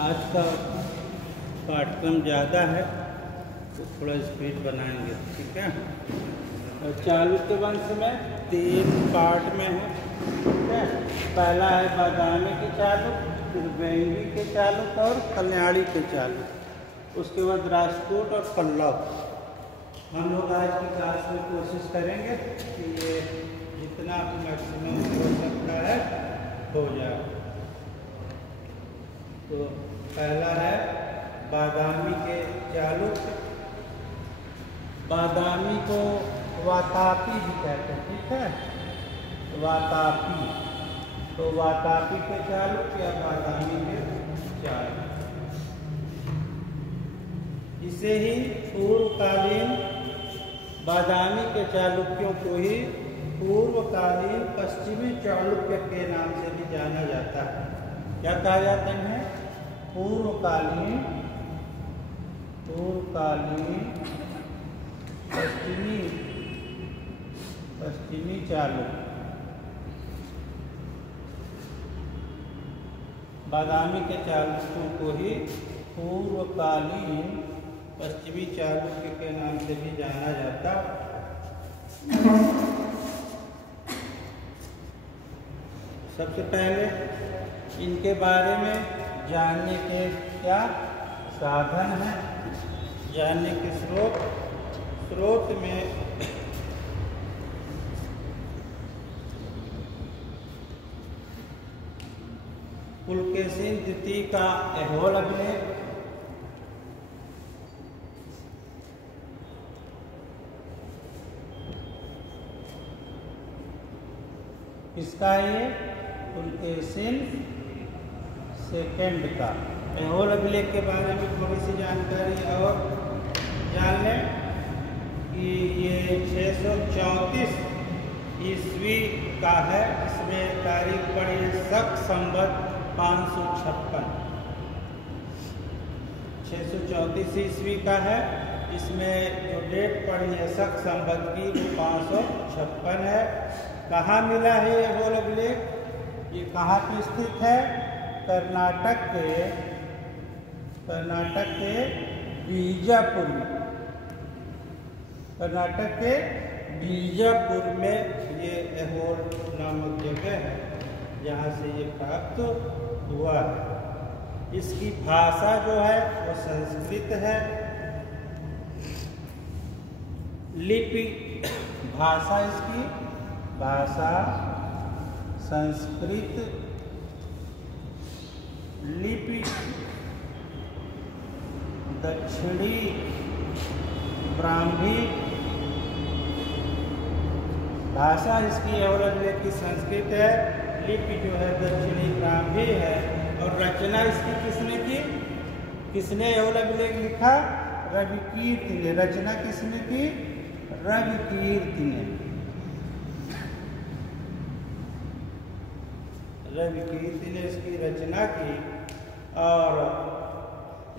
आज का पाठक्रम ज़्यादा है तो थोड़ा स्पीड बनाएंगे, ठीक है। और चालुक्य वंश में 3 पार्ट में है, ठीक है। पहला है बादामी के चालुक्य, फिर वेंगी के चालुक्य और कल्याणी के चालुक्य, उसके बाद राजपूत और पल्लव। हम लोग आज की क्लास में कोशिश करेंगे कि ये जितना मैक्सिमम हो सकता है हो जाए। तो पहला है बादामी के चालुक्य। बादामी को वातापी भी कहते हैं, ठीक है, वातापी। तो वातापी के चालुक्य या बादामी के चालुक्य, इसे ही पूर्वकालीन बादामी के चालुक्यों को ही पूर्वकालीन पश्चिमी चालुक्य के नाम से भी जाना जाता है। क्या कहा जाता है? पूर्वकालीन पश्चिमी चालुक्य। बादामी के चालुक्यों को ही पूर्वकालीन पश्चिमी चालुक्य के नाम से भी जाना जाता। सबसे पहले इनके बारे में जानने के क्या साधन हैं, जानने के स्रोत में पुलकेशिन द्वितीय का ऐहोल अभिलेख, किसका ये? पुलकेशिन सेकंड का ऐहोल अभिलेख के बारे में थोड़ी सी जानकारी और जान लें कि ये 634 ईस्वी का है। इसमें तारीख पड़ी शक संवत 556, 634 ईस्वी का है। इसमें जो डेट पड़ी है शक संवत की वो 556 है। कहाँ मिला है ये ऐहोल अभिलेख? ये कहाँ पे स्थित है? कर्नाटक के बीजापुर में। कर्नाटक के बीजापुर में ये ऐहोल नामक जगह है जहाँ से ये प्राप्त हुआ है। इसकी भाषा जो है वो संस्कृत है। लिपि भाषा, इसकी भाषा संस्कृत, लिपि दक्षिणी ब्राह्मी। भाषा इसकी ऐहोल अभिलेख की संस्कृत है, लिपि जो है दक्षिणी ब्राह्मी है। और रचना इसकी किसने की? किसने ऐहोल अभिलेख लिखा? रविकीर्ति ने। रचना किसने की? रविकीर्ति ने। रविकीर्ति ने इसकी रचना की। और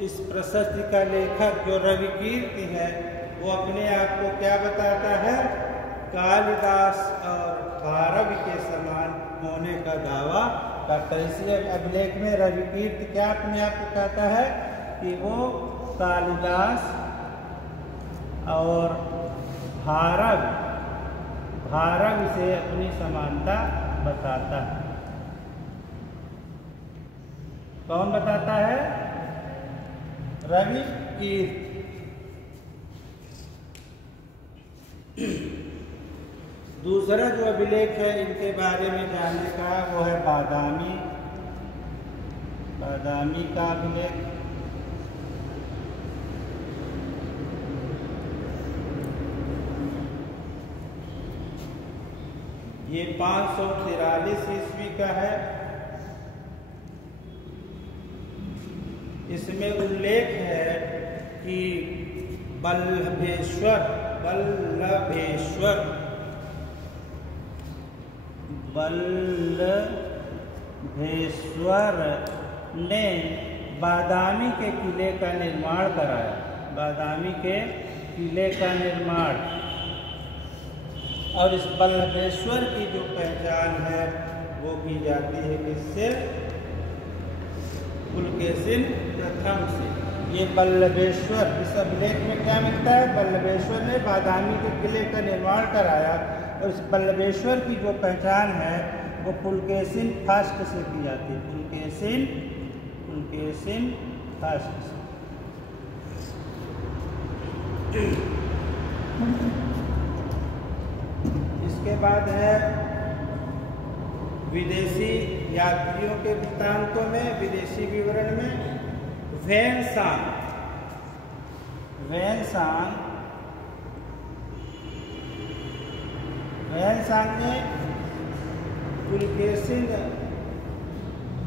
इस प्रशस्ति का लेखक जो रविकीर्ति है वो अपने आप को क्या बताता है? कालिदास और भारवी के समान होने का दावा करता है। इसलिए अभिलेख में रविकीर्ति क्या अपने आप को कहता है कि वो कालिदास और भारवी से अपनी समानता बताता है। कौन बताता है? रविकीर्ति। दूसरा जो अभिलेख है इनके बारे में जानने का वो है बादामी का अभिलेख। ये 543 ईस्वी का है। इसमें उल्लेख है कि बल्लभेश्वर ने बादामी के किले का निर्माण कराया। बादामी के किले का निर्माण। और इस बल्लभेश्वर की जो पहचान है वो की जाती है किससे? पुलकेशिन प्रथम से। ये बल्लभेश्वर, इस अभिलेख में क्या मिलता है? बल्लभेश्वर ने बादामी के किले का निर्माण कराया और इस बल्लभेश्वर की जो पहचान है वो पुलकेशिन फर्स्ट से की जाती है। पुलकेशिन फर्स्ट से। इसके बाद है विदेशी यात्रियों के वृत्तांतों में, विदेशी विवरण में वैनसांग ने पुलकेशिन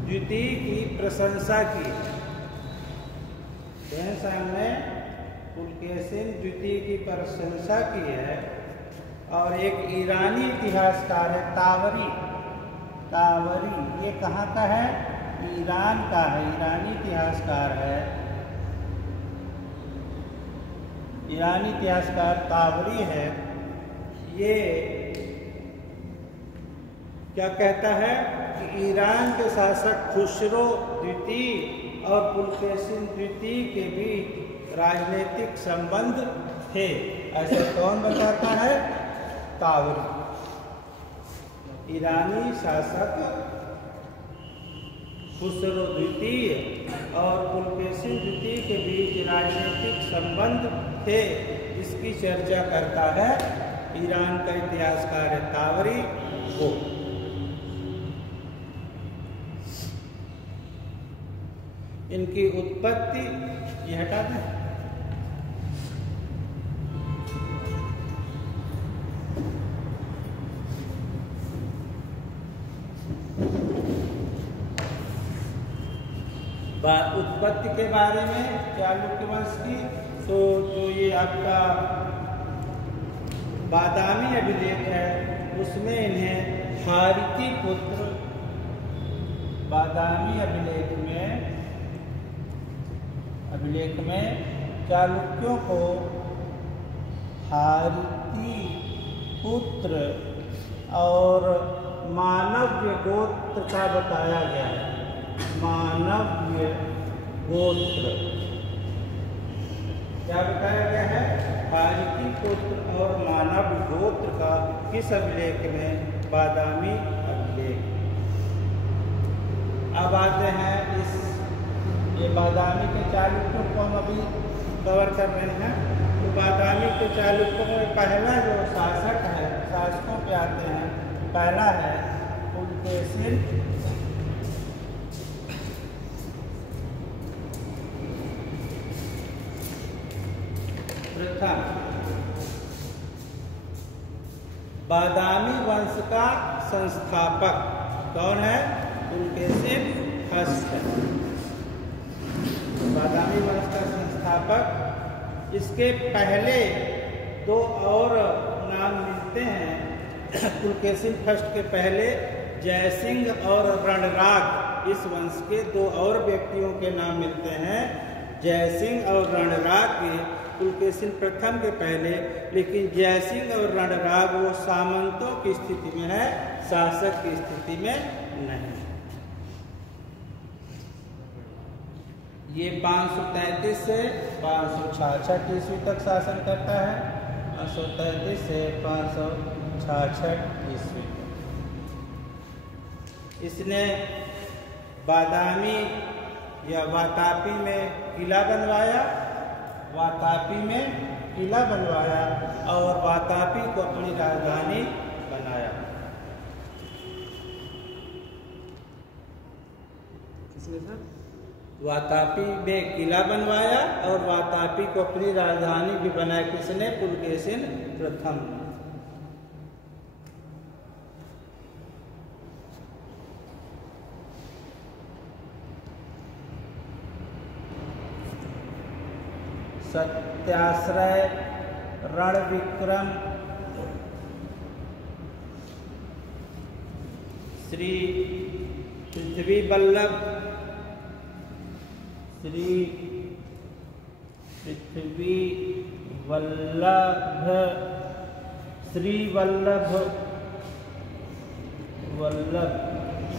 द्वितीय की प्रशंसा की। वैनसांग ने पुलकेशिन द्वितीय की प्रशंसा की है। और एक ईरानी इतिहासकार है तावरी, ये कहाँ का है? ईरान का है, ईरानी इतिहासकार है। ईरानी इतिहासकार तावरी है। ये क्या कहता है कि ईरान के शासक खुसरो द्वितीय और पुलकेशिन द्वितीय के बीच राजनीतिक संबंध थे। ऐसा कौन बताता है? तावरी। ईरानी शासक खुसरो द्वितीय और पुलकेशिन द्वितीय के बीच राजनीतिक संबंध थे, इसकी चर्चा करता है ईरान का इतिहासकार है तावरी। वो इनकी उत्पत्ति, ये हटा दें, उत्पत्ति के बारे में चालुक्य वंश की। तो जो ये आपका बादामी अभिलेख है उसमें इन्हें हारिती पुत्र, बादामी अभिलेख में चालुक्यों को हारिती पुत्र और मानव्य गोत्र का बताया गया है। मानव्य गोत्र क्या बताया गया है? हारिती पुत्र और मानव गोत्र का किस अभिलेख में? बादामी अभिलेख। अब आते हैं ये बादामी के चालुक्यों को हम अभी कवर कर रहे हैं। तो बादामी के चालुक्यों में पहला जो शासक है, शासकों पे आते हैं, पहला है पुलकेशिन प्रथम। बादामी वंश का संस्थापक कौन है? पुलकेशिन फर्स्ट। बादामी वंश का संस्थापक। इसके पहले दो और नाम मिलते हैं। पुलकेशिन फर्स्ट के पहले जयसिंह और रणराग, इस वंश के दो और व्यक्तियों के नाम मिलते हैं। जयसिंह और रणराग के पुलकेशिन प्रथम के पहले, लेकिन जयसिंह और रणराग वो सामंतों की स्थिति में है, शासक की स्थिति में नहीं। ये 533 से 566 ईस्वी तक शासन करता है। 533 से 566 ईस्वी तक इसने बादामी या वातापी में किला बनवाया और वातापी को अपनी राजधानी बनाया। किसने सर? वातापी में किला बनवाया और वातापी को अपनी राजधानी भी बनाया। किसने? पुलकेशिन प्रथम। सत्याश्रय, रणविक्रम, श्री पृथ्वी वल्लभ, श्री वल्लभ,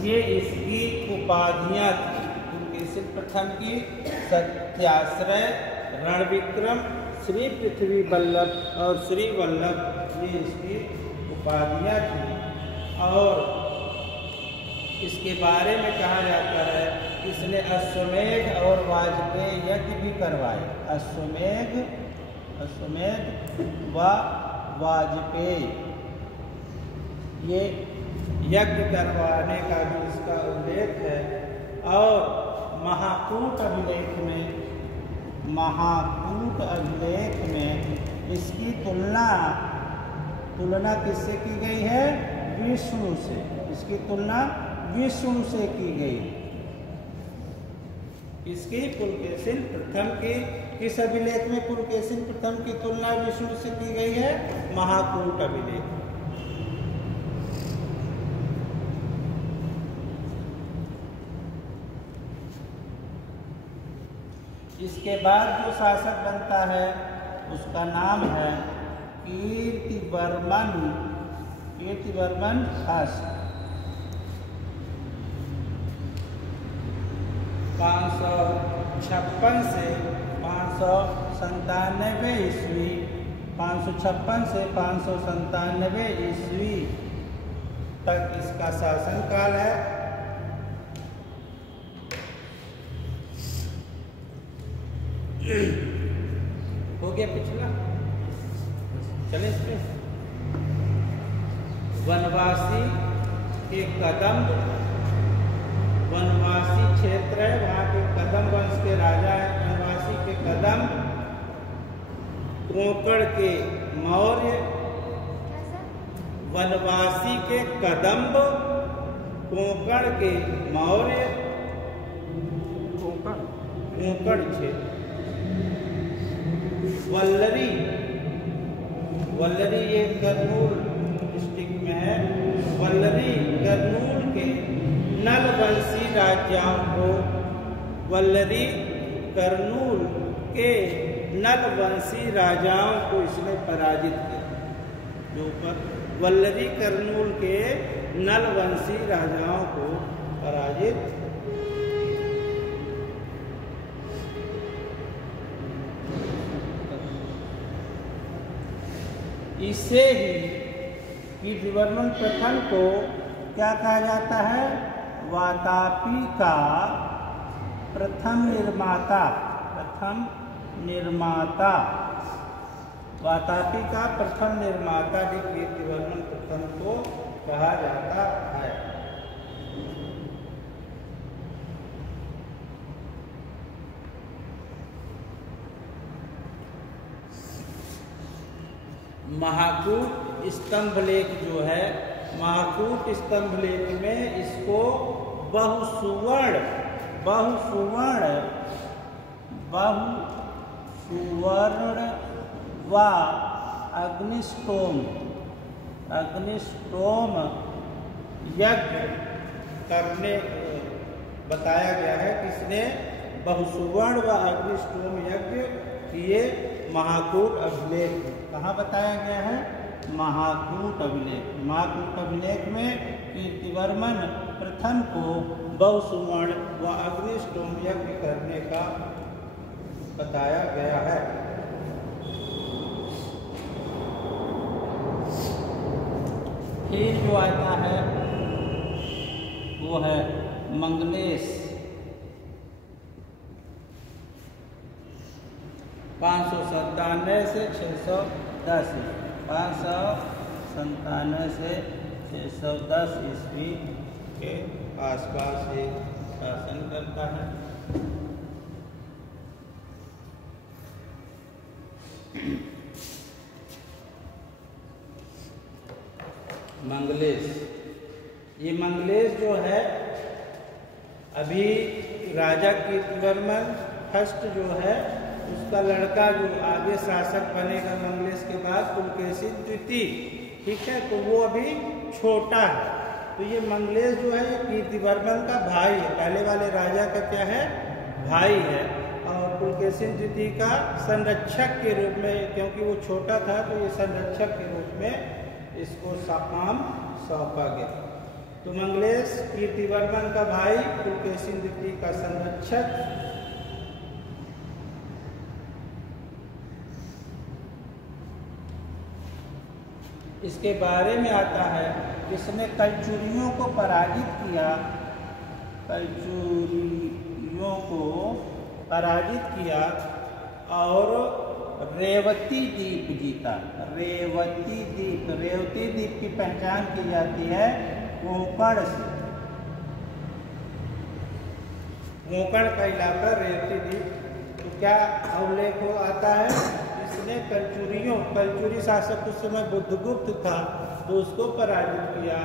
ये इसकी उपाधियां थी। पुलकेशिन प्रथम की सत्याश्रय, रणविक्रम, श्री पृथ्वी वल्लभ और श्री वल्लभ ये इसकी उपाधियाँ थी। और इसके बारे में कहा जाता है इसने अश्वमेध और वाजपेयी यज्ञ भी करवाए। अश्वमेध व वाजपेयी ये यज्ञ करवाने का भी इसका उल्लेख है। और महाकूट अभिलेख में इसकी तुलना किससे की गई है? विष्णु से। इसकी तुलना विष्णु से की गई। इसकी पुलकेशिन प्रथम की किस अभिलेख में पुलकेशिन प्रथम की तुलना विष्णु से की गई है? महाकूट अभिलेख। इसके बाद जो शासक बनता है उसका नाम है कीर्तिवर्मन फर्स्ट। 556 से 597 ईस्वी 556 से 597 ईस्वी तक इसका शासन काल है। हो गया पिछला, चले इस पे। वनवासी के कदम्ब, वनवासी क्षेत्र है, वहाँ के कदम्ब वंश के राजा है। वनवासी के कदम्ब, कोंकण के मौर्य, वनवासी के कदम्ब, कोंकण के मौर्य, कोंकण क्षेत्र। वल्लरी ये कर्नूल डिस्ट्रिक्ट में है। वल्लरी कर्नूल के नलवंशी राजाओं को, वल्लरी कर्नूल के नलवंशी राजाओं को इसने पराजित किया। जो ऊपर वल्लरी कर्नूल के नलवंशी राजाओं को पराजित इससे ही कीर्तिवर्मन प्रथम को क्या कहा जाता है? वातापी का प्रथम निर्माता। वातापी का प्रथम निर्माता भी कीर्तिवर्मन प्रथम को कहा जाता है। महाकूट स्तंभलेख जो है, महाकूट स्तंभलेख में इसको बहुसुवर्ण व अग्निष्टोम यज्ञ करने बताया गया है। किसने? बहुसुवर्ण व अग्निष्टोम यज्ञ किए महाकूट अभिलेख। कहाँ बताया गया है? महाकूट अभिलेख। महाकूट अभिलेख में कीर्तिवर्मन प्रथम को बहुसुवर्ण व अग्निष्टोम यज्ञ करने का बताया गया है। फिर जो आता है वो है मंगलेश। 597 से 610, 597 से 610 ईस्वी के आसपास ये शासन करता है। मंगलेश, ये मंगलेश जो है अभी राजा कीर्तिवर्मन फर्स्ट जो है उसका लड़का जो आगे शासक बनेगा मंगलेश के बाद पुलकेशिन द्वितीय, ठीक है, तो वो अभी छोटा है। तो ये मंगलेश जो है ये कीर्तिवर्मन का भाई है, पहले वाले राजा का क्या है? भाई है। और पुलकेशिन द्वितीय का संरक्षक के रूप में, क्योंकि वो छोटा था तो ये संरक्षक के रूप में इसको काम सौंपा गया। तो मंगलेश कीर्तिवर्मन का भाई, पुलकेशिन द्वितीय का संरक्षक। इसके बारे में आता है, इसने कलचुरियों को पराजित किया, कलचुरियों को पराजित किया और रेवती द्वीप जीता। रेवती द्वीप की पहचान की जाती है कोंकण से। कोंकण का इलाका रेवती द्वीप। तो क्या उल्लेख हो आता है, इसने कलचुरी शासक उस समय बुद्धगुप्त था, तो उसको पराजित किया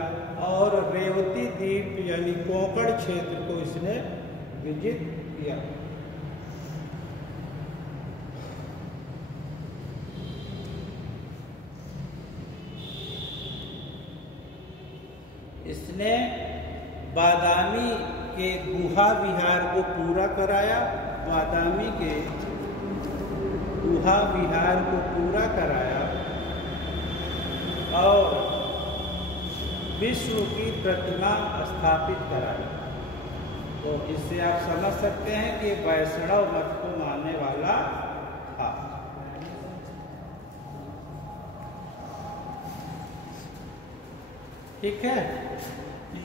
और रेवती द्वीप यानी कोंकण क्षेत्र को इसने विजित किया। इसने बादामी के गुहा विहार को पूरा कराया। बादामी के गुहा विहार को पूरा कराया और विष्णु की प्रतिमा स्थापित कराई। तो इससे आप समझ सकते हैं कि वैष्णव मत को मानने वाला था। ठीक है,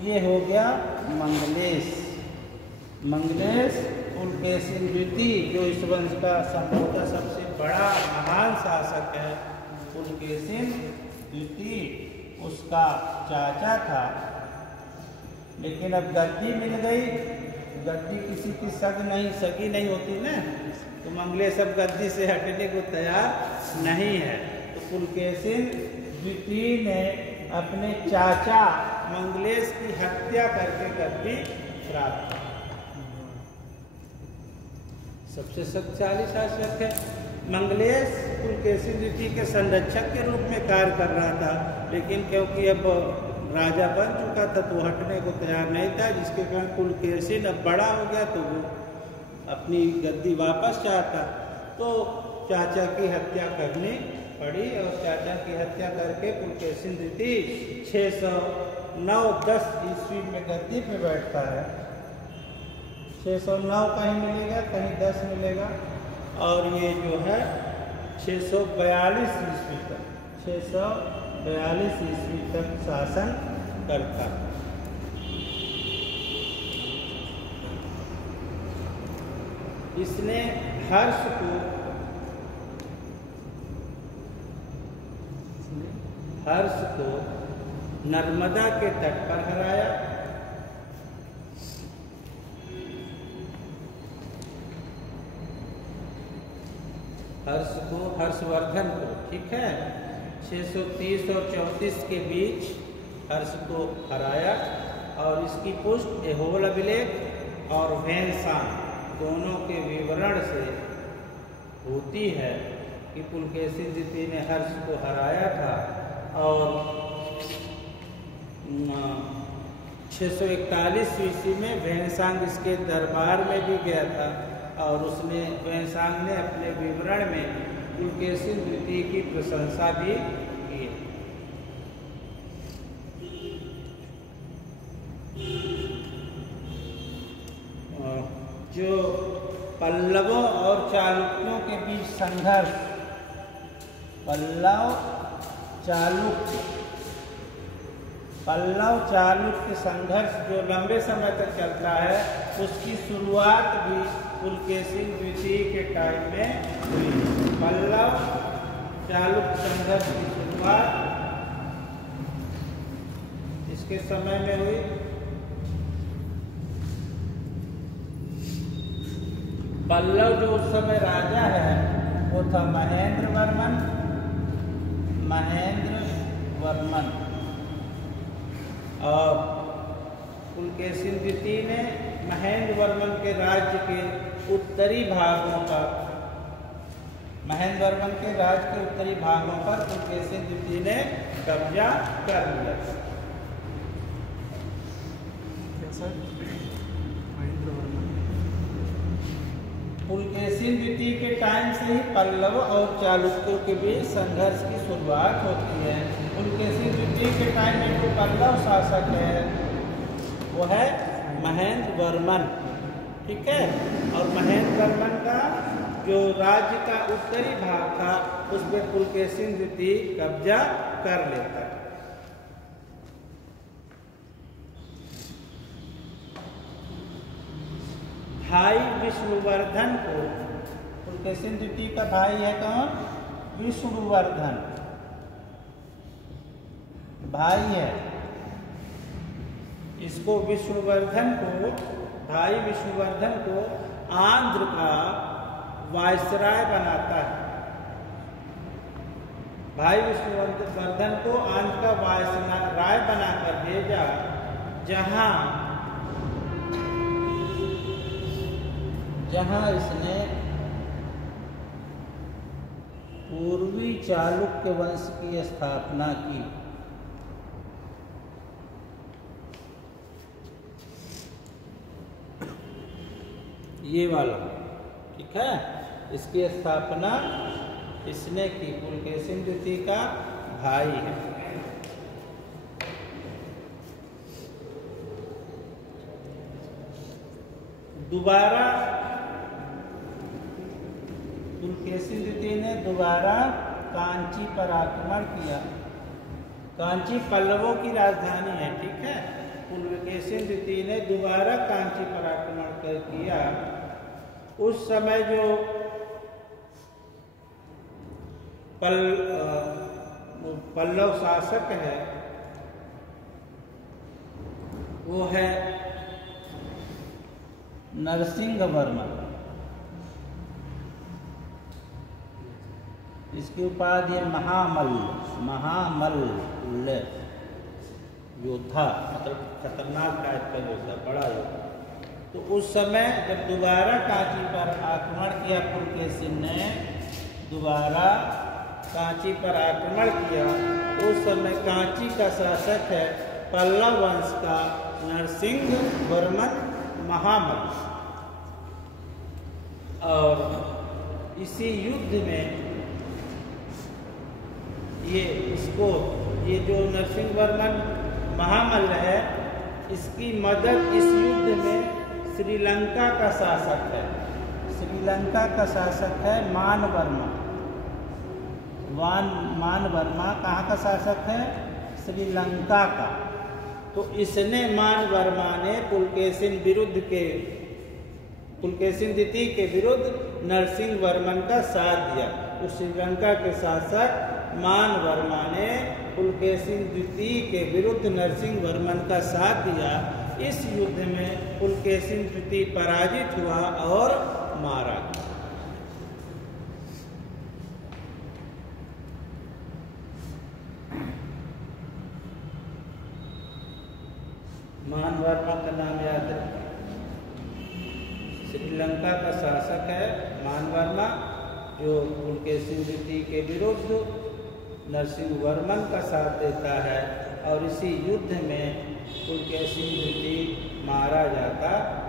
ये हो गया मंगलेश। पुलकेशिन द्वितीय जो इस वंश का संभवतः सबसे बड़ा महान शासक है, पुलकेशिन द्वितीय उसका चाचा था। लेकिन अब गद्दी मिल गई, गद्दी किसी की सगी नहीं होती ना, तो मंगलेश अब गद्दी से हटने को तैयार नहीं है। तो पुलकेशिन द्वितीय ने अपने चाचा मंगलेश की हत्या करके गद्दी प्राप्त की। सबसे शक्तिशाली शासक है। मंगलेश पुलकेशिन द्वितीय के संरक्षक के रूप में कार्य कर रहा था, लेकिन क्योंकि अब राजा बन चुका था तो हटने को तैयार नहीं था, जिसके कारण पुलकेशिन अब बड़ा हो गया तो वो अपनी गद्दी वापस चाहता, तो चाचा की हत्या करनी पड़ी और चाचा की हत्या करके पुलकेशिन द्वितीय 609-10 ईस्वी में गद्दी पे बैठता है। 609 कहीं मिलेगा, कहीं 10 मिलेगा, और ये जो है 642 ईस्वी तक 642 ईस्वी तक शासन करता। इसने हर्ष को नर्मदा के तट पर हराया। हर्षवर्धन को, ठीक है, 630 और 34 के बीच हर्ष को हराया और इसकी पुष्टि एहोल अभिलेख और वैनसांग दोनों के विवरण से होती है कि पुलकेशिन द्वितीय ने हर्ष को हराया था और 641 ईस्वी में वैनसांग इसके दरबार में भी गया था और उसने वैनसांग ने अपने विवरण में पुलकेशिन द्वितीय की प्रशंसा भी की। जो पल्लवों और चालुक्यों के बीच संघर्ष, पल्लव चालुक्य संघर्ष जो लंबे समय तक चलता है, उसकी शुरुआत भी पुलकेशिन द्वितीय के टाइम में हुई। पल्लव चालुक्य संघर्ष की शुरुआत इसके समय में हुई। पल्लव जो उस समय राजा है वो था महेंद्र वर्मन और पुलकेशिन द्वितीय ने महेंद्र वर्मन के राज्य के उत्तरी भागों पर पुलकेशिन द्वितीय ने कब्जा कर लिया। पुलकेशिन द्वितीय के टाइम से ही पल्लव और चालुक्यों के बीच संघर्ष की शुरुआत होती है। पुलकेशिन द्वितीय के टाइम में जो पल्लव शासक है वो है महेंद्र वर्मन, ठीक है। और महेंद्र वर्मन का जो राज्य का उत्तरी भाग था उस पर पुलकेशिन द्वितीय कब्जा कर लेता है। भाई विष्णुवर्धन को, पुलकेशिन द्वितीय का भाई है कौन? विष्णुवर्धन भाई है। इसको विष्णुवर्धन को, भाई विष्णुवर्धन को आंध्र का वायसराय बनाता है। भाई विष्णुवर्धन को आंध्र का वायसराय बनाकर भेजा, जहां इसने पूर्वी चालुक्य वंश की स्थापना की। ये वाला, ठीक है, इसकी स्थापना इसने की, पुलकेशिन द्वितीय का भाई है। दोबारा पुलकेशिन द्वितीय ने दोबारा कांची पर आक्रमण किया। कांची पल्लवों की राजधानी है, ठीक है। पुलकेशिन द्वितीय ने दोबारा कांची पर आक्रमण किया। उस समय जो पल्लव शासक है वो है नरसिंहवर्मन। इसकी उपाधि महामल्ल योद्धा, मतलब खतरनाक टाइप का योद्धा, बड़ा योद्धा। तो उस समय जब दोबारा कांची पर आक्रमण किया, पुलकेशिन ने दोबारा कांची पर आक्रमण किया, उस समय कांची का शासक है पल्लव वंश का नरसिंहवर्मन महामल्ल। और इसी युद्ध में ये जो नरसिंहवर्मन महामल्ल है, इसकी मदद इस युद्ध में श्रीलंका का शासक है। श्रीलंका का शासक है मानवर्मा। मानवर्मा कहाँ का शासक है? श्रीलंका का। तो इसने मानवर्मा ने पुलकेशिन द्वितीय के विरुद्ध नरसिंहवर्मन का साथ दिया। तो श्रीलंका के शासक मानवर्मा ने पुलकेशिन द्वितीय के विरुद्ध नरसिंहवर्मन का साथ दिया। इस युद्ध में पुलकेशिन द्वितीय पराजित हुआ और मारा गया। मानवर्मा का नाम याद रखें। श्रीलंका का शासक है मानवर्मा, जो पुलकेशिन द्वितीय के विरुद्ध नरसिंहवर्मन का साथ देता है। और इसी युद्ध में पुलकेशिन द्वितीय मारा जाता है।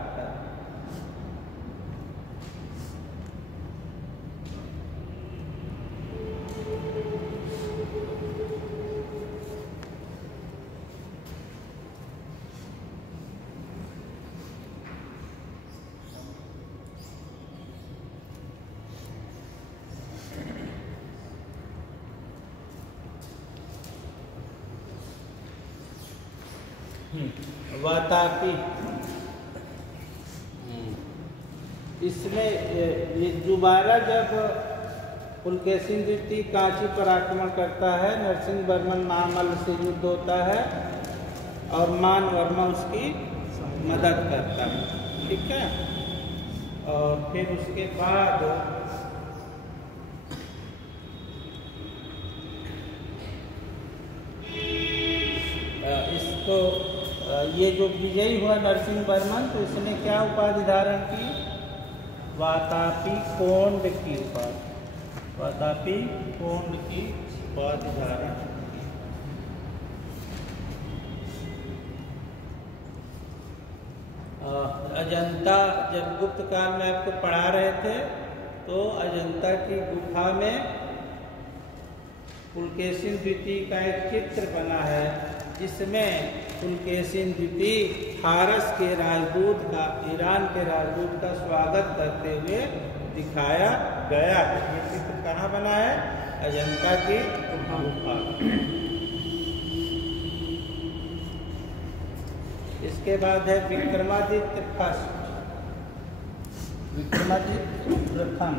वातापी, इसमें ये दोबारा जब पुलकेशिन द्वितीय कांची पर आक्रमण करता है, नरसिंहवर्मन महामल्ल से युद्ध होता है और मानवर्मा उसकी मदद करता है, ठीक है। और फिर उसके बाद इसको ये जो विजयी हुआ नरसिंहवर्मन, तो इसने क्या उपाधि धारण की? वातापी कोंड की उपाधि, वातापी कोंड की उपाधि धारण की। अजंता, जब गुप्त काल में आपको पढ़ा रहे थे तो अजंता की गुफा में पुलकेशिन द्वितीय का एक चित्र बना है, जिसमें पुलकेशिन द्वितीय फारस के राजदूत का, ईरान के राजदूत का स्वागत करते हुए दिखाया गया। ये चित्र कहाँ बना है? अजंता की गुफा। इसके बाद है विक्रमादित्य फर्स्ट, विक्रमादित्य प्रथम।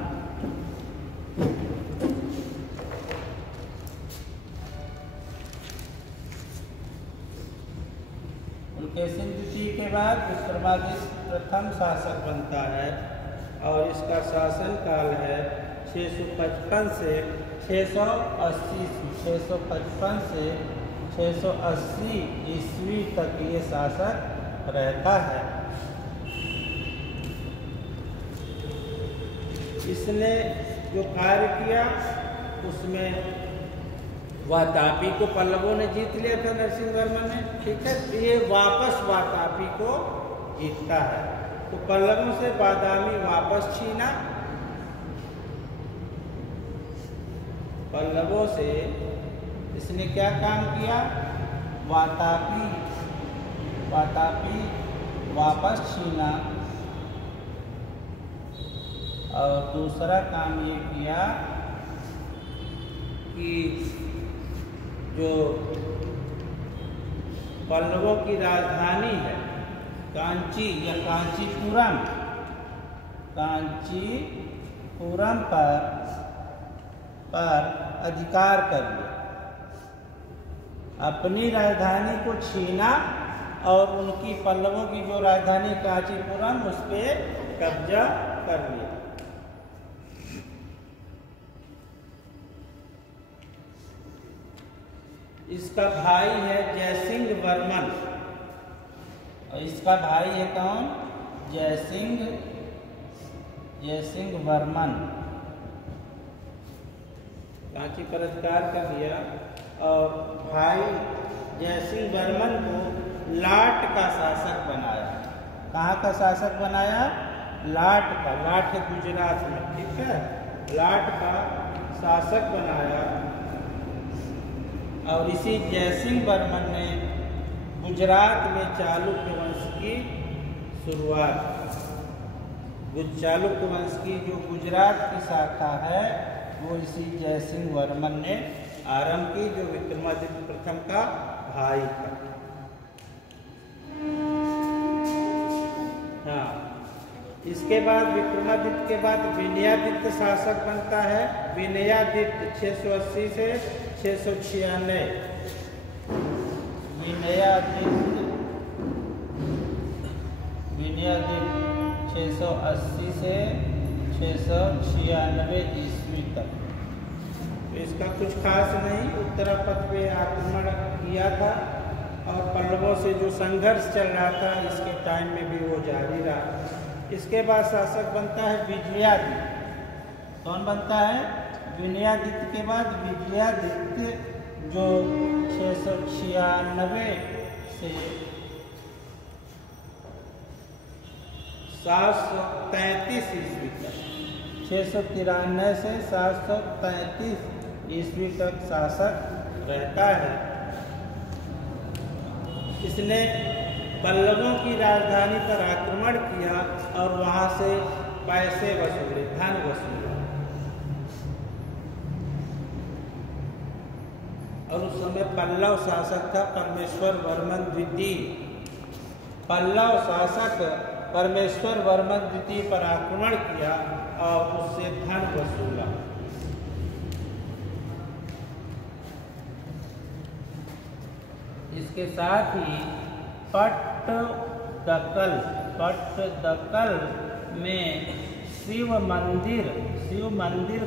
पुलकेशिन द्वितीय के बाद विक्रमादित्य प्रथम शासक बनता है और इसका शासन काल है 655 से 680, 655 से 680 ईस्वी तक ये शासक रहता है। इसने जो कार्य किया उसमें वातापी को पल्लवों ने जीत लिया था, नरसिंह वर्मा ने, ठीक है। ये वापस वातापी को जीतता है, तो पल्लवों से बादामी वापस छीना, पल्लवों से इसने क्या काम किया? वातापी वापस छीना, और दूसरा काम ये किया कि जो पल्लवों की राजधानी है कांची या कांचीपुरम, कांचीपुरम पर अधिकार कर लिया, अपनी राजधानी को छीना और उनकी पल्लवों की जो राजधानी कांचीपुरम उस पर कब्जा कर लिया। इसका भाई है जयसिंह वर्मन, और इसका भाई है कौन? जयसिंह वर्मन। कांची पर अधिकार कर लिया और भाई जयसिंह वर्मन को लाट का शासक बनाया। कहाँ का शासक बनाया? लाट का। लाट है गुजरात में, ठीक है। लाट का शासक बनाया और इसी जयसिंह वर्मन ने गुजरात में चालुक्य वंश की शुरुआत, चालुक्य वंश की जो गुजरात की शाखा है वो इसी जयसिंह वर्मन ने आरंभ की, जो विक्रमादित्य प्रथम का भाई था। हाँ, इसके बाद विक्रमादित्य के बाद विनयादित्य शासक बनता है। विनयादित्य 680 से 696, विनयादित्य 680 से 696 ईस्वी तक। तो इसका कुछ खास नहीं, उत्तरापथ पे आक्रमण किया था और पल्लवों से जो संघर्ष चल रहा था इसके टाइम में भी वो जारी रहा। इसके बाद शासक बनता है विजयादित्य। कौन बनता है? विनयादित्य के बाद विजयादित्य, जो 696 से 733 ईस्वी तक, 693 से 733 ईस्वी तक शासक रहता है। इसने पल्लवों की राजधानी पर आक्रमण किया और वहां से पैसे वसूले, धन वसूले, और उस समय पल्लव शासक था परमेश्वर वर्मन द्वितीय। पल्लव शासक परमेश्वर वर्मन द्वितीय पर आक्रमण किया और उससे धन वसूला। इसके साथ ही पट्टदकल में शिव मंदिर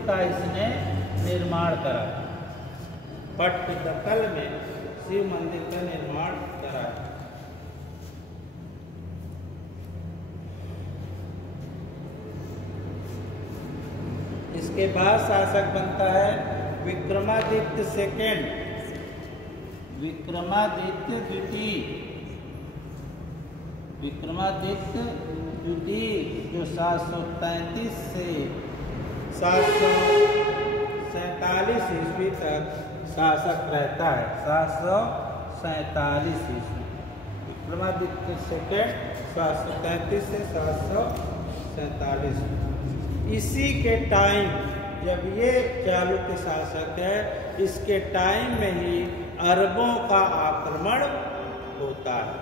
का इसने निर्माण करा। पट्टदकल में शिव मंदिर का निर्माण करा। इसके बाद शासक बनता है विक्रमादित्य सेकेंड, विक्रमादित्य द्वितीय। विक्रमादित्य द्वितीय जो 733 से 747 ईस्वी तक शासक रहता है। 747 ईस्वी। विक्रमादित्य सेकेंड 733 से 747। इसी के टाइम जब ये चालुक्य शासक है, इसके टाइम में ही अरबों का आक्रमण होता है।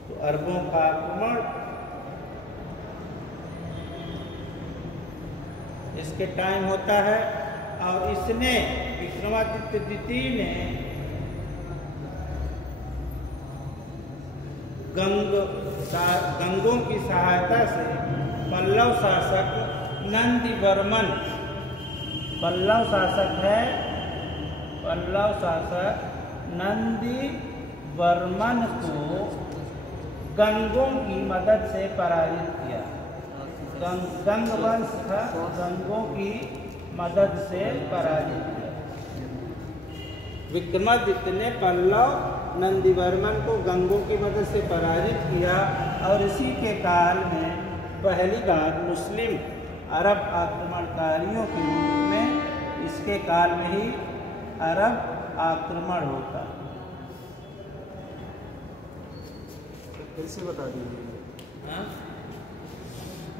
तो अरबों का आक्रमण इसके टाइम होता है। और इसने विक्रमादित्य द्वितीय ने गंगों की सहायता से पल्लव शासक नंदीवर्मन, पल्लव शासक नंदीवर्मन को गंगों की मदद से पराजित किया। गंग वंश था, गंगों की मदद से पराजित किया। विक्रमादित्य ने पल्लव नंदीवर्मन को गंगों की मदद से पराजित किया। और इसी के काल में पहली बार मुस्लिम अरब आक्रमणकारियों के रूप में इसके काल में ही अरब आक्रमण होता। कैसे बता दीजिए?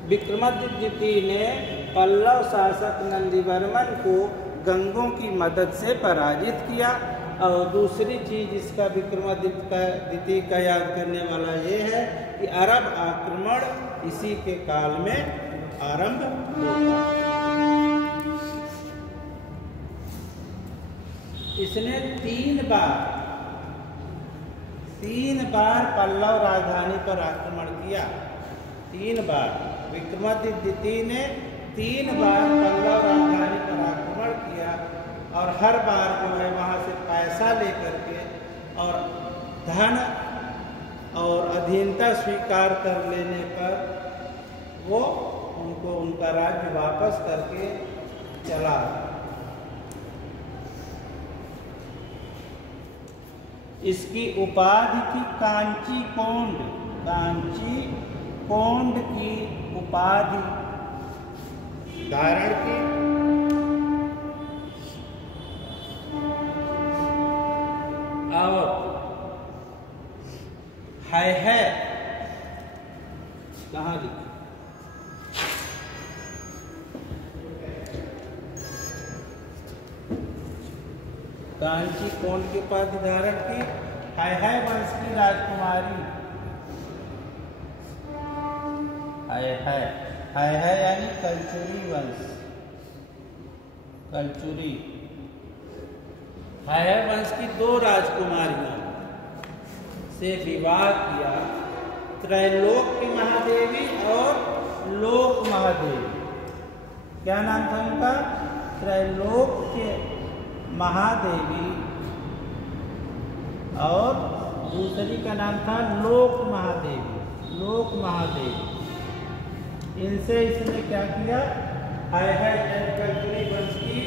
विक्रमादित्य द्वितीय ने पल्लव शासक नंदीवर्मन को गंगों की मदद से पराजित किया। और दूसरी चीज इसका विक्रमादित्य द्वितीय का याद करने वाला ये है कि अरब आक्रमण इसी के काल में आरंभ होता। इसने 3 बार पल्लव राजधानी पर आक्रमण किया। 3 बार विक्रमादित्य द्वितीय ने 3 बार पल्लव राजधानी पर आक्रमण किया। और हर बार जो है वहाँ से पैसा लेकर के और धन और अधीनता स्वीकार कर लेने पर वो उनको उनका राज्य वापस करके चला। इसकी उपाधि थी कांची कोंड। कांची कोंड की उपाधि धारण की। और है कहाँ लिखी? कांची कोंड की उपाधि धारण की। है वंश की राजकुमारी। है यानी कलचुरी वंश। कलचुरी है वंश की 2 राजकुमारियों से विवाह किया। त्रैलोक की महादेवी और लोक महादेवी। क्या नाम था उनका? त्रैलोक के महादेवी और दूसरी का नाम था लोक महादेवी। लोक महादेवी। इनसे इसने क्या किया? है कलचुरी वंश की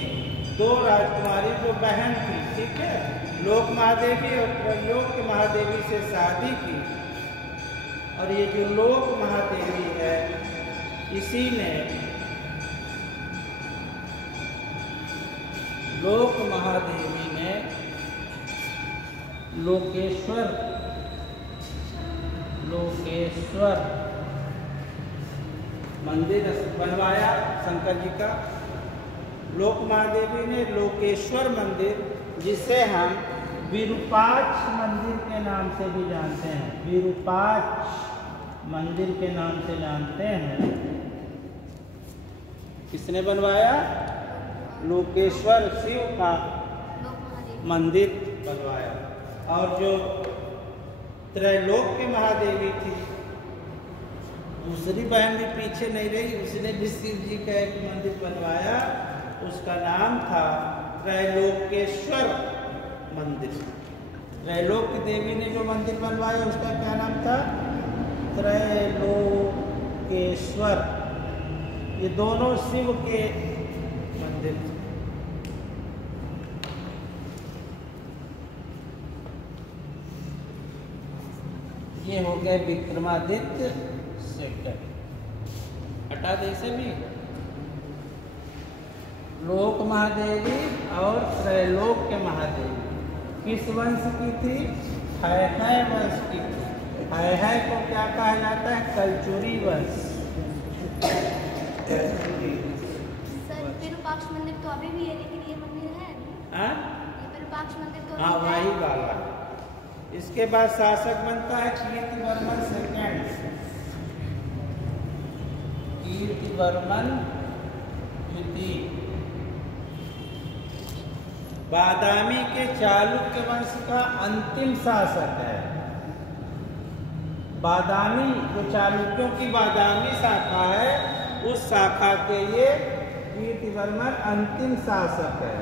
2 राजकुमारी जो बहन थी, ठीक है, लोक महादेवी और त्रैलोक की महादेवी से शादी की। और ये जो लोक महादेवी है, इसी ने लोक महादेवी ने लोकेश्वर मंदिर बनवाया शंकर जी का। लोक महादेवी ने लोकेश्वर मंदिर, जिसे हम विरूपाक्ष मंदिर के नाम से भी जानते हैं, विरूपाक्ष मंदिर के नाम से जानते हैं, किसने बनवाया? लोकेश्वर शिव का मंदिर बनवाया। और जो त्रैलोक की महादेवी थी, दूसरी बहन भी पीछे नहीं रही, उसने भी शिव जी का एक मंदिर बनवाया। उसका नाम था त्रैलोकेश्वर मंदिर। त्रैलोक की देवी ने जो मंदिर बनवाया उसका क्या नाम था? त्रैलोकेश्वर। ये दोनों शिव के मंदिर थे। ये हो गए विक्रमादित्य सेकंड। हटा दे इसे भी। लोक महादेवी और त्रैलोक के महादेवी। किस वंश की थी? है वंश की थी। है को क्या कहा जाता है? कलचुरी वंश। सर विरूपाक्ष मंदिर तो अभी भी है, लेकिन ये मंदिर है हाँ? ये विरूपाक्ष मंदिर तो हाँ, अभी है। वही वाला। इसके बाद शासक बनता है कीर्तिवर्मन सेकेंड। कीर्तिवर्मन द्वितीय बादामी के चालुक्य वंश का अंतिम शासक है। बादामी जो चालुक्यों की बादामी शाखा है, उस शाखा के ये कीर्तिवर्मन अंतिम शासक है।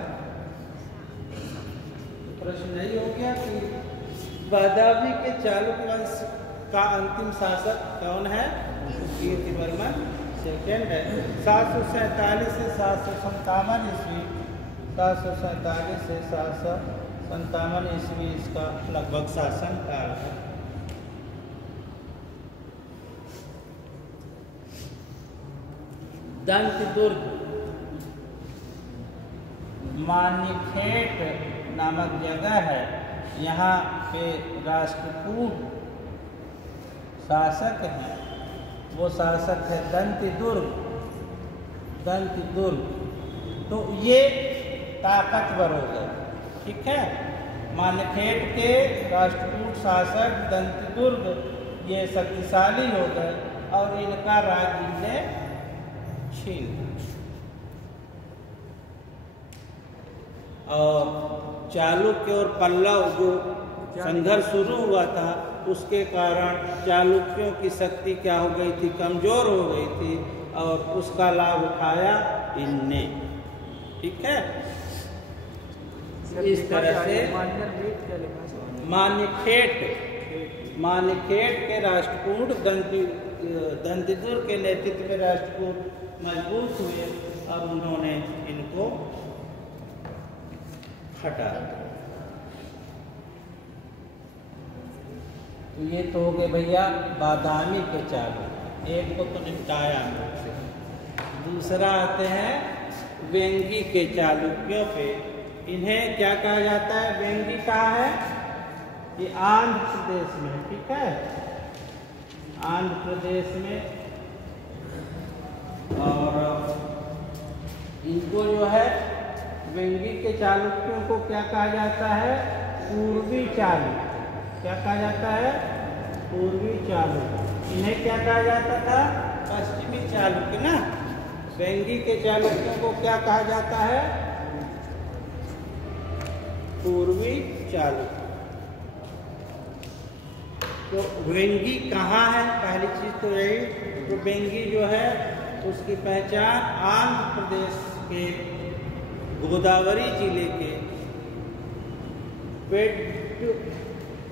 प्रश्न यही हो गया कि बादामी के चालुक्य वंश का अंतिम शासक कौन है? कीर्तिवर्मन सेकेंड है। 747 से 757 ईस्वी, 747 से 757 ईस्वी इसका लगभग शासन काल है। दंत दुर्ग मान्यखेट नामक जगह है। यहाँ पे राष्ट्रकूट शासक हैं। वो शासक है दंत दुर्ग। तो ये ताकतवर हो गए, ठीक है। मान्यखेट के राष्ट्रकूट शासक दंत दुर्ग ये शक्तिशाली हो गए और इनका राज्य ने छीन और चालुक्य और पल्लव जो संघर्ष शुरू हुआ था, उसके कारण चालुक्यों की शक्ति क्या हो गई थी? कमजोर हो गई थी और उसका लाभ उठाया इनने, ठीक है। इस तरह से मान्यखेट के राष्ट्रकूट दंतिदुर्ग के नेतृत्व में राष्ट्रकूट मजबूत हुए और उन्होंने इनको हटा दिया। तो ये तो हो गए भैया बादामी के चालुक्य। एक को तो निपटाया हमसे। दूसरा आते हैं वेंगी के चालुक्यों पे। इन्हें क्या कहा जाता है? वेंगी कहा है कि आंध्र प्रदेश में, ठीक है, आंध्र प्रदेश में। और इनको जो है वेंगी के चालुक्यों को क्या कहा जाता है? पूर्वी चालुक्य। क्या कहा जाता है? पूर्वी चालुक्य। इन्हें क्या कहा जाता था? पश्चिमी चालुक्य ना। वेंगी के चालुक्यों को क्या कहा जाता है? पूर्वी चालुक्य। तो वेंगी कहाँ है? पहली चीज तो यही। तो वेंगी जो है उसकी पहचान आंध्र प्रदेश के गोदावरी जिले के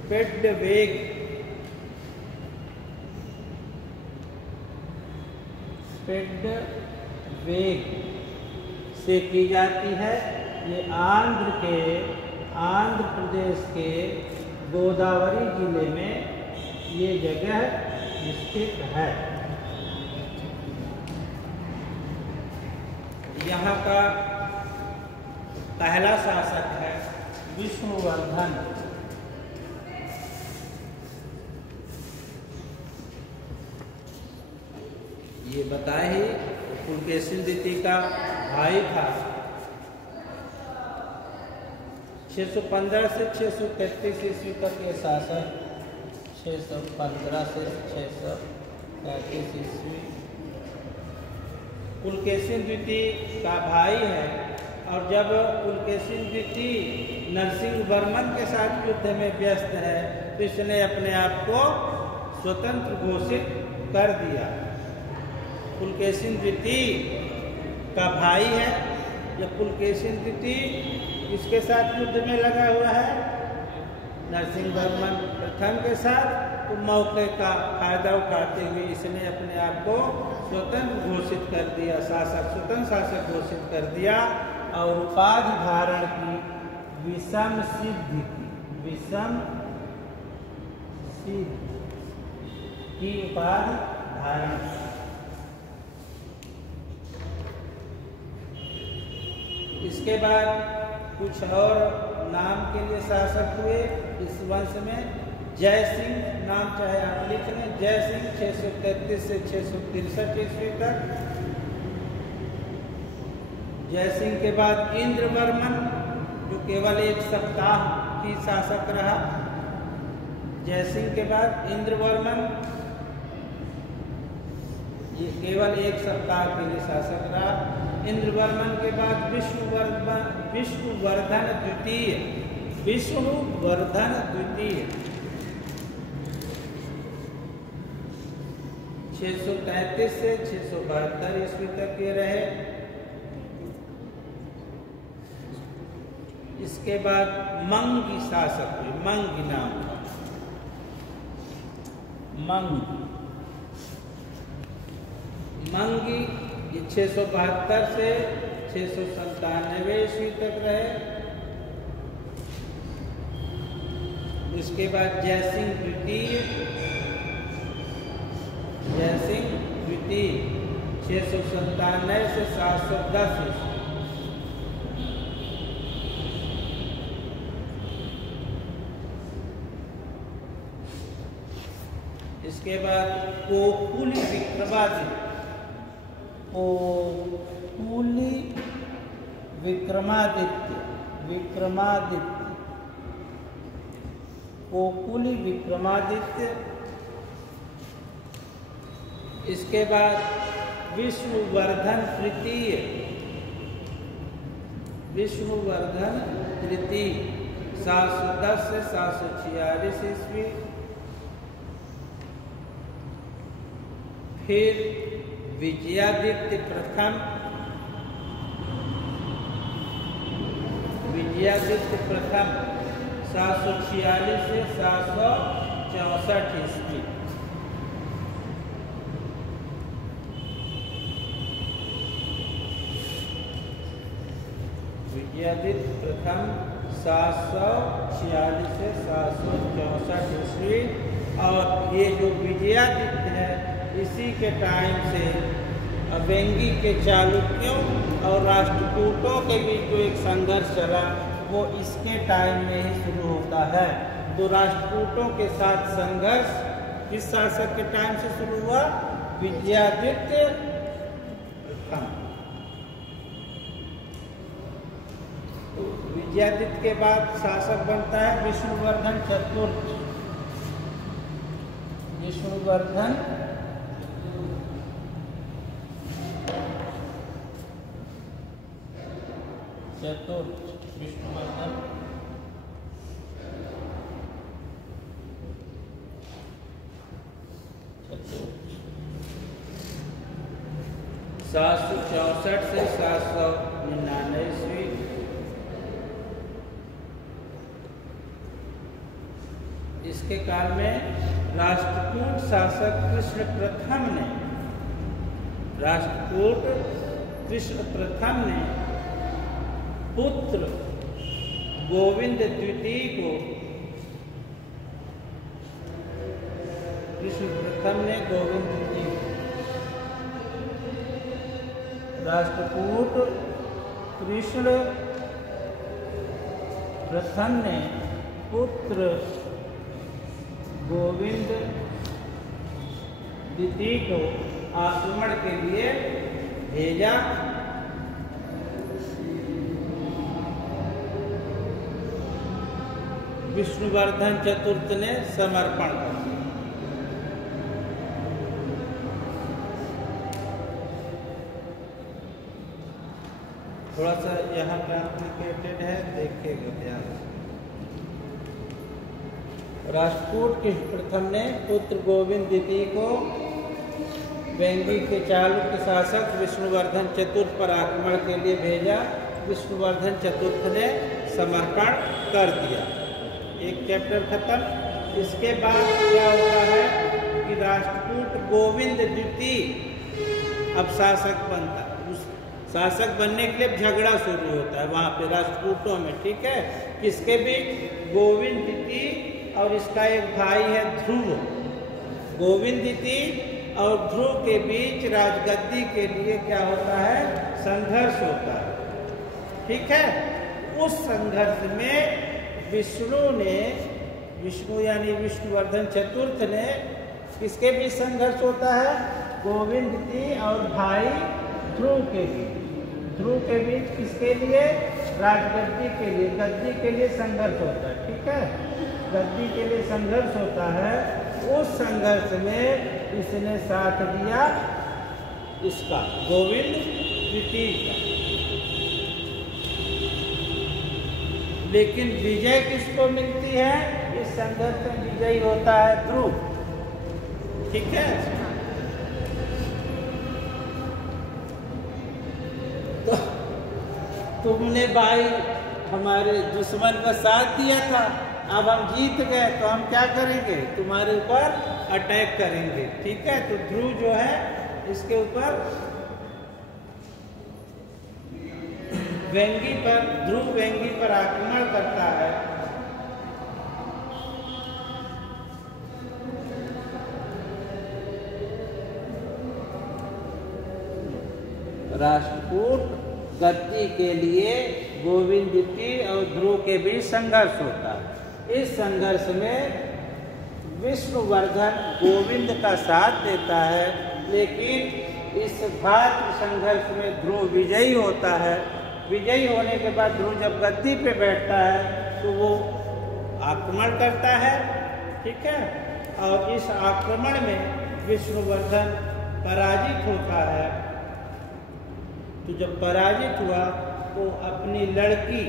पेड्डवेग से की जाती है। ये आंध्र प्रदेश के गोदावरी जिले में ये जगह स्थित है। यहाँ का पहला शासक है विष्णुवर्धन। ये बताए ही पुलकेशिन द्वितीय का भाई था। 615 से 633 ईस्वी तक ये शासक, 615 से 633 ईस्वी। पुलकेशिन द्वितीय का भाई है। और जब पुलकेशिन द्वितीय नरसिंह वर्मन के साथ युद्ध में व्यस्त है, तो इसने अपने आप को स्वतंत्र घोषित कर दिया। पुलकेशिन द्वितीय का भाई है। जब पुलकेशिन द्वितीय इसके साथ युद्ध में लगा हुआ है नरसिंह वर्मन प्रथम के साथ, तो मौके का फायदा उठाते हुए इसने अपने आप को स्वतंत्र घोषित कर दिया, स्वतंत्र शासक घोषित कर दिया और उपाधि धारण की विषम सिद्धि की उपाधि धारण। इसके बाद कुछ और नाम के लिए शासक हुए इस वंश में। जय सिंह नाम चाहे आप लिख लें, जय सिंह 633 से 663 ईस्वी तक। जय सिंह के बाद इंद्रवर्मन जो केवल 1 सप्ताह की शासक रहा। जय सिंह के बाद इंद्रवर्मन, ये केवल 1 सप्ताह के लिए शासक रहा। इंद्रवर्मन के बाद विष्णुवर्धन द्वितीय, विष्णुवर्धन द्वितीय 633 से 672 ईस्वी तक ये रहे। इसके बाद मंगी शासक हुए, मंगी नाम था, मंगी ये 672 से 697 ईस्वी तक रहे। इसके बाद जयसिंह द्वितीय, जयसिंह द्वितीय 697 से 710 ईस्वी। इसके बाद कोकुली विक्रमादित्य, कोकुली विक्रमादित्य, कोकुली विक्रमादित्य। इसके बाद विष्णुवर्धन तृतीय, विष्णुवर्धन तृतीय 710 से 746 ईस्वी। फिर विजयादित्य प्रथम, विजयादित्य प्रथम 746 से 764 ईस्वी। विजयादित्य प्रथम 746 से 764 ईस्वी। और ये जो विजयादित्य है इसी के टाइम से वेंगी के चालुक्यों और राष्ट्रकूटों के बीच जो एक संघर्ष चला वो इसके टाइम में ही शुरू होता है। तो राष्ट्रकूटों के साथ संघर्ष किस शासक के टाइम से शुरू हुआ? विजयादित्य प्रथम। विजयादित्य के बाद शासक बनता है विष्णुवर्धन चतुर्थ, विष्णुवर्धन चतुर्थ, विष्णुवर्धन चतुर्थ 764 से 799 ईस्वी। इसके काल में राष्ट्रकूट शासक कृष्ण प्रथम ने, राष्ट्रकूट कृष्ण प्रथम ने पुत्र गोविंद द्वितीय को, कृष्ण प्रथम ने गोविंद द्वितीय, राष्ट्रकूट कृष्ण प्रथम ने पुत्र गोविंद द्वितीय को आक्रमण के लिए भेजा। विष्णुवर्धन चतुर्थ ने समर्पण कर दिया। थोड़ा सा यहाँ कॉम्प्लिकेटेड है, देखिएगा ध्यान। राष्ट्रकूट कृष्ण प्रथम ने पुत्र गोविंद द्वितीय को वेंगी के चालुक्य शासक विष्णुवर्धन चतुर्थ पर आक्रमण के लिए भेजा। विष्णुवर्धन चतुर्थ ने समर्पण कर दिया। एक चैप्टर खत्म। इसके बाद क्या होता है कि राष्ट्रकूट गोविंद द्वितीय अब शासक बनता है। उस शासक बनने के लिए झगड़ा शुरू होता है वहाँ पे राष्ट्रकूटों में, ठीक है। किसके बीच? गोविंद द्वितीय और इसका एक भाई है ध्रुव। गोविंद द्वितीय और ध्रुव के बीच राजगद्दी के लिए क्या होता है? संघर्ष होता है, ठीक है। उस संघर्ष में विष्णु यानी विष्णुवर्धन चतुर्थ ने किसके बीच संघर्ष होता है? गोविंद की और भाई ध्रुव के बीच। ध्रुव के बीच किसके लिए? राजगद्दी के लिए, गद्दी के लिए संघर्ष होता है। ठीक है, गद्दी के लिए संघर्ष होता है। उस संघर्ष में इसने साथ दिया इसका गोविंद तृतीय का। लेकिन विजय किसको मिलती है? इस संघर्ष में विजयी होता है ध्रुव। ठीक है, तो तुमने भाई हमारे दुश्मन का साथ दिया था, अब हम जीत गए तो हम क्या करेंगे? तुम्हारे ऊपर अटैक करेंगे। ठीक है, तो ध्रुव जो है इसके ऊपर ध्रुव वेंगी पर आक्रमण करता है। राष्ट्रकूट गद्दी के लिए गोविंद की और ध्रुव के बीच संघर्ष होता है। इस संघर्ष में विष्णुवर्धन गोविंद का साथ देता है, लेकिन इस भातृ संघर्ष में ध्रुव विजयी होता है। विजयी होने के बाद ध्रुव जब गद्दी पे बैठता है तो वो आक्रमण करता है। ठीक है, और इस आक्रमण में विष्णुवर्धन पराजित होता है। तो जब पराजित हुआ तो अपनी लड़की,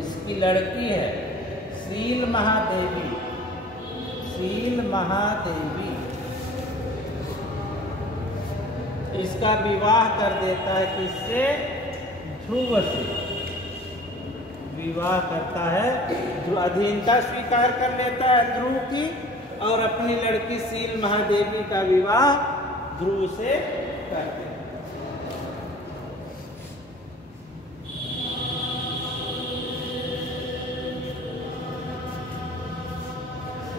इसकी लड़की है शील महादेवी, इसका विवाह कर देता है। किससे? ध्रुव से विवाह करता है। अधीनता स्वीकार कर लेता है ध्रुव की, और अपनी लड़की शील महादेवी का विवाह ध्रुव से करते हैं।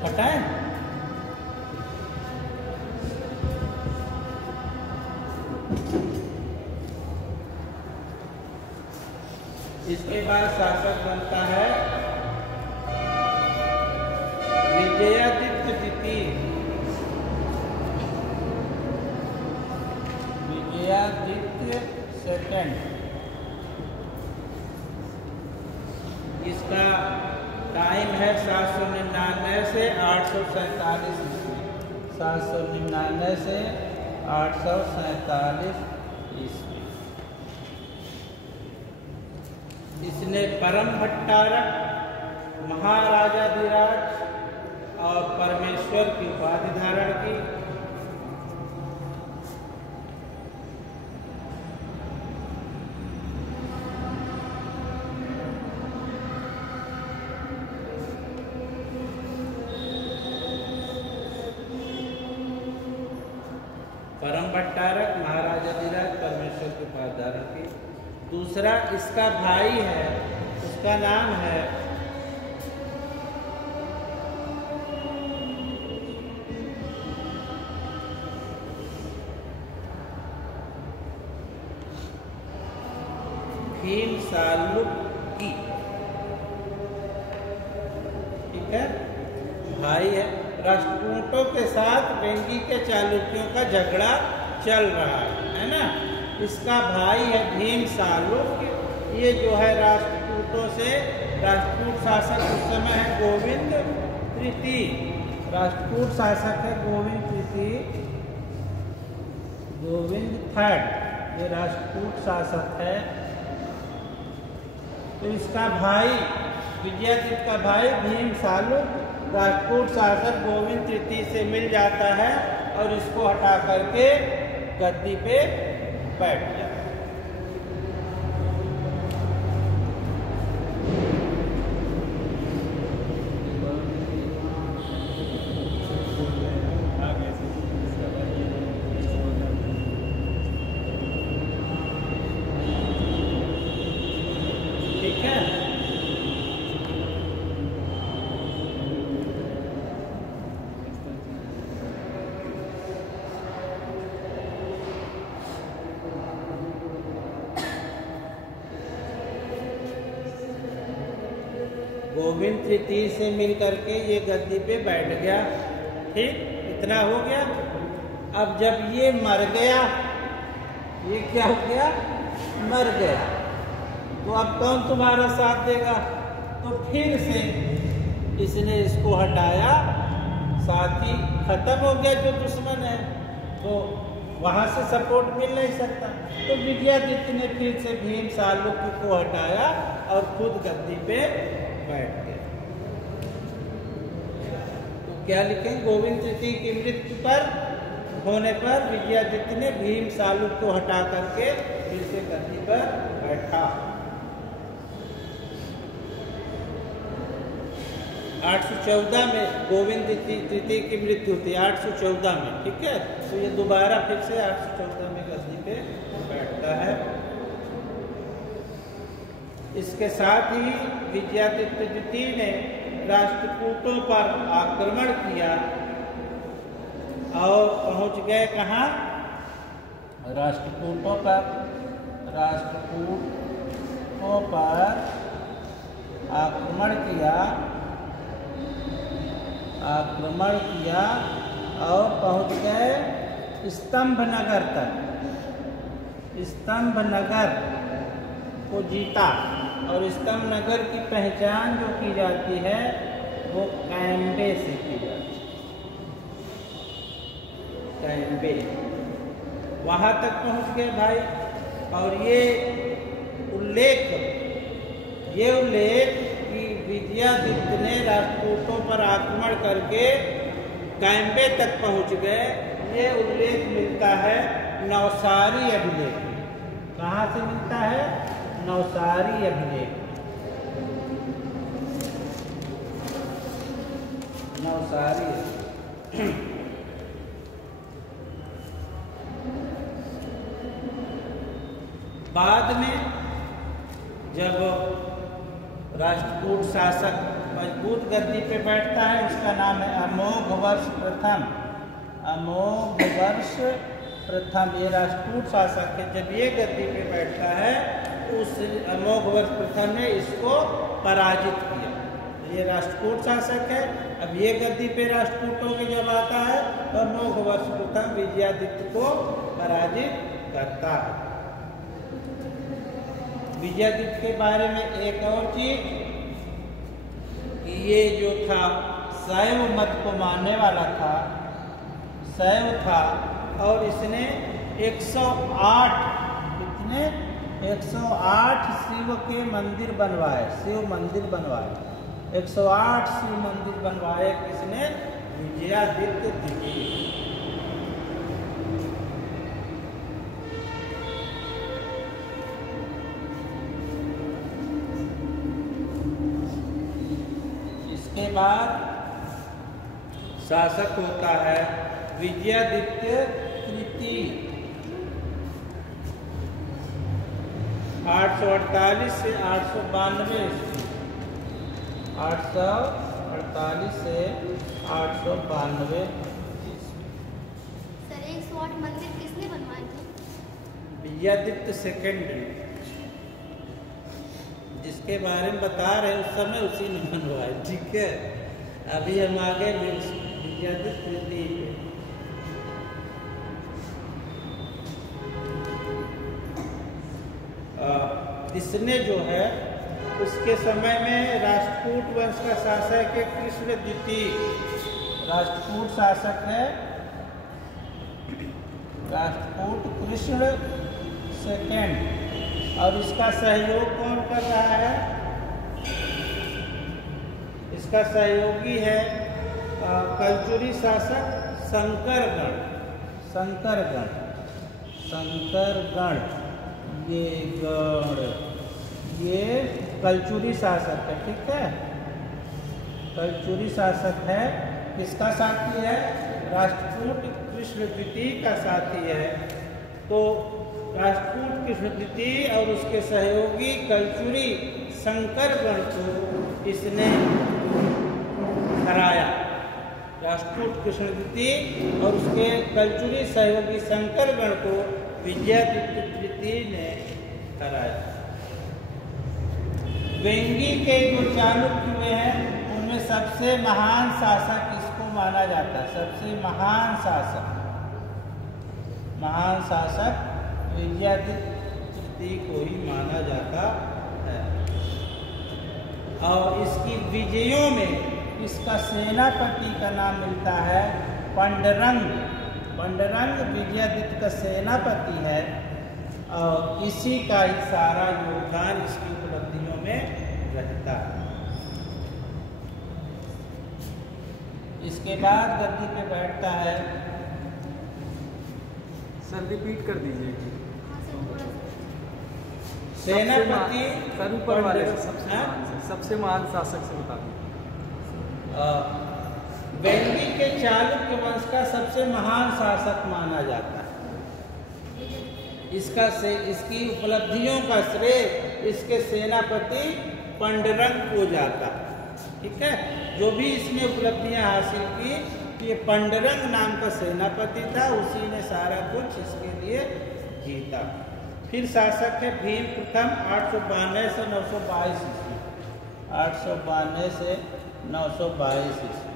हटाए इसके बाद शासक बनता है विजयादित्य द्वितीय। विजयादित्य सेकंड। इसका टाइम है 799 से 847 ईस्वी। 799 से 847 ईस्वी। इसने परम भट्टारक, महाराजाधिराज और परमेश्वर की उपाधि धारण की। परम भट्टारक, महाराजाधिराज, परमेश्वर की उपाधि धारण की। दूसरा इसका भाई है, उसका नाम है भीम सालुकी। ठीक है, भाई है। राष्ट्रकूटों के साथ वेंगी के चालुक्यों का झगड़ा चल रहा है ना। इसका भाई है भीम सालुक। ये जो है राष्ट्रकूटों से, राष्ट्रकूट शासक उस समय है गोविंद तृतीय। राष्ट्रकूट शासक है गोविंद तृतीय, गोविंद थर्ड, ये राष्ट्रकूट शासक है। तो इसका भाई विजयादित्य का भाई भीम सालुक राष्ट्रकूट शासक गोविंद तृतीय से मिल जाता है और इसको हटा करके गद्दी पे बैठ जाता है। ठीक है, गोविंद तृतीय से मिल करके ये गद्दी पे बैठ गया। ठीक, इतना हो गया। अब जब ये मर गया, ये क्या हो गया, मर गया, तो अब कौन तुम्हारा साथ देगा? तो फिर से इसने इसको हटाया, साथी खत्म हो गया जो दुश्मन है, तो वहां से सपोर्ट मिल नहीं सकता। तो विजयादित्य ने फिर से भीम सालुक्य को हटाया और खुद गद्दी पे बैठ गए। तो क्या लिखें? गोविंद तृतीय की मृत्यु पर होने पर विजयादित्य ने भीम सालुक्य को हटा करके फिर से गद्दी पर बैठा। 814 में गोविंद तृतीय की मृत्यु होती है, 814 में। ठीक है, तो ये दोबारा फिर से 814 में गद्दी पे बैठता है। इसके साथ ही विजयादित्य द्वितीय ने राष्ट्रकूटों पर आक्रमण किया और पहुंच गए कहाँ? राष्ट्रकूटों पर आक्रमण किया और पहुंच गए स्तंभनगर तक। स्तंभनगर को जीता, और स्तंभनगर की पहचान जो की जाती है वो कैम्बे से की जाती है। कैम्बे, वहां तक पहुंच गए भाई। और ये उल्लेख कि विजयादित्य ने राष्ट्रकूटों पर आक्रमण करके कैम्बे तक पहुंच गए, ये उल्लेख मिलता है नवसारी अभिलेख। कहाँ से मिलता है? नवसारी अभिलेख। नवसारी बाद में जब राष्ट्रकूट शासक मजबूत गद्दी पे बैठता है, उसका नाम है अमोघवर्ष प्रथम। अमोघवर्ष प्रथम ये राष्ट्रकूट शासक है। जब ये गद्दी पे बैठता है, उस अमोघवर्ष प्रथम ने इसको पराजित किया। ये राष्ट्रकूट शासक है। अब ये गद्दी पे राष्ट्रकूटों के जब आता है, तो अमोघवर्ष प्रथम विजयादित्य को पराजित करता है। विजयादित्य के बारे में एक और चीज, ये जो था शैव मत को मानने वाला था, शैव था, और इसने 108 कितने 108 शिव के मंदिर बनवाए, शिव मंदिर बनवाए। 108 शिव मंदिर बनवाए किसने? विजयादित्य द्वितीय। इसके बाद शासक होता है विजयादित्य तृतीय। 848 से 892 848 से 892। सर 108 मंदिर किसने बनवाए थे? विजयादित्य सेकेंड, जिसके बारे में बता रहे उस समय उसी ने बनवाए। ठीक है, अभी हम आगे विजयादित्य तृतीय पे। इसने जो है उसके समय में राष्ट्रकूट वंश का शासक है कृष्ण द्वितीय। राष्ट्रकूट शासक है राष्ट्रकूट कृष्ण सेकेंड। और इसका सहयोग कौन कर रहा है? इसका सहयोगी है कलचुरी शासक शंकरगण। ये कलचुरी शासक है। ठीक है, कलचुरी शासक है। किसका साथी है? राष्ट्रकूट कृष्ण द्वितीय का साथी है। तो राष्ट्रकूट कृष्ण द्वितीय और उसके सहयोगी कलचुरी शंकरगण को इसने हराया। राष्ट्रकूट कृष्ण द्वितीय और उसके कलचुरी सहयोगी शंकरगण को विजयादित्य तृतीय ने हराया। वेंगी के जो चालुक्य हुए सबसे महान शासक किसको माना जाता है? सबसे महान शासक विजयादित्य को ही माना जाता है। और इसकी विजयों में इसका सेनापति का नाम मिलता है पंडरंग। पंडरंग विजयादित्य का सेनापति है और इसी का ही सारा योगदान इसकी उपलब्धियों में रहता है। इसके बाद गद्दी पे बैठता है। सर रिपीट कर दीजिए। हाँ सर, थोड़ा सा। सेनापति सर ऊपर वाले से हाँ? सबसे महान शासक से बता दीजिए। वेंगी के चालुक्य वंश का सबसे महान शासक माना जाता है। इसकी उपलब्धियों का श्रेय इसके सेनापति पंडरंग को जाता है। ठीक है, जो भी इसने उपलब्धियां हासिल की, ये पंडरंग नाम का सेनापति था, उसी ने सारा कुछ इसके लिए जीता। फिर शासक है भीम प्रथम 892 से 922 ईस्वी। 892 से 922 ईस्वी।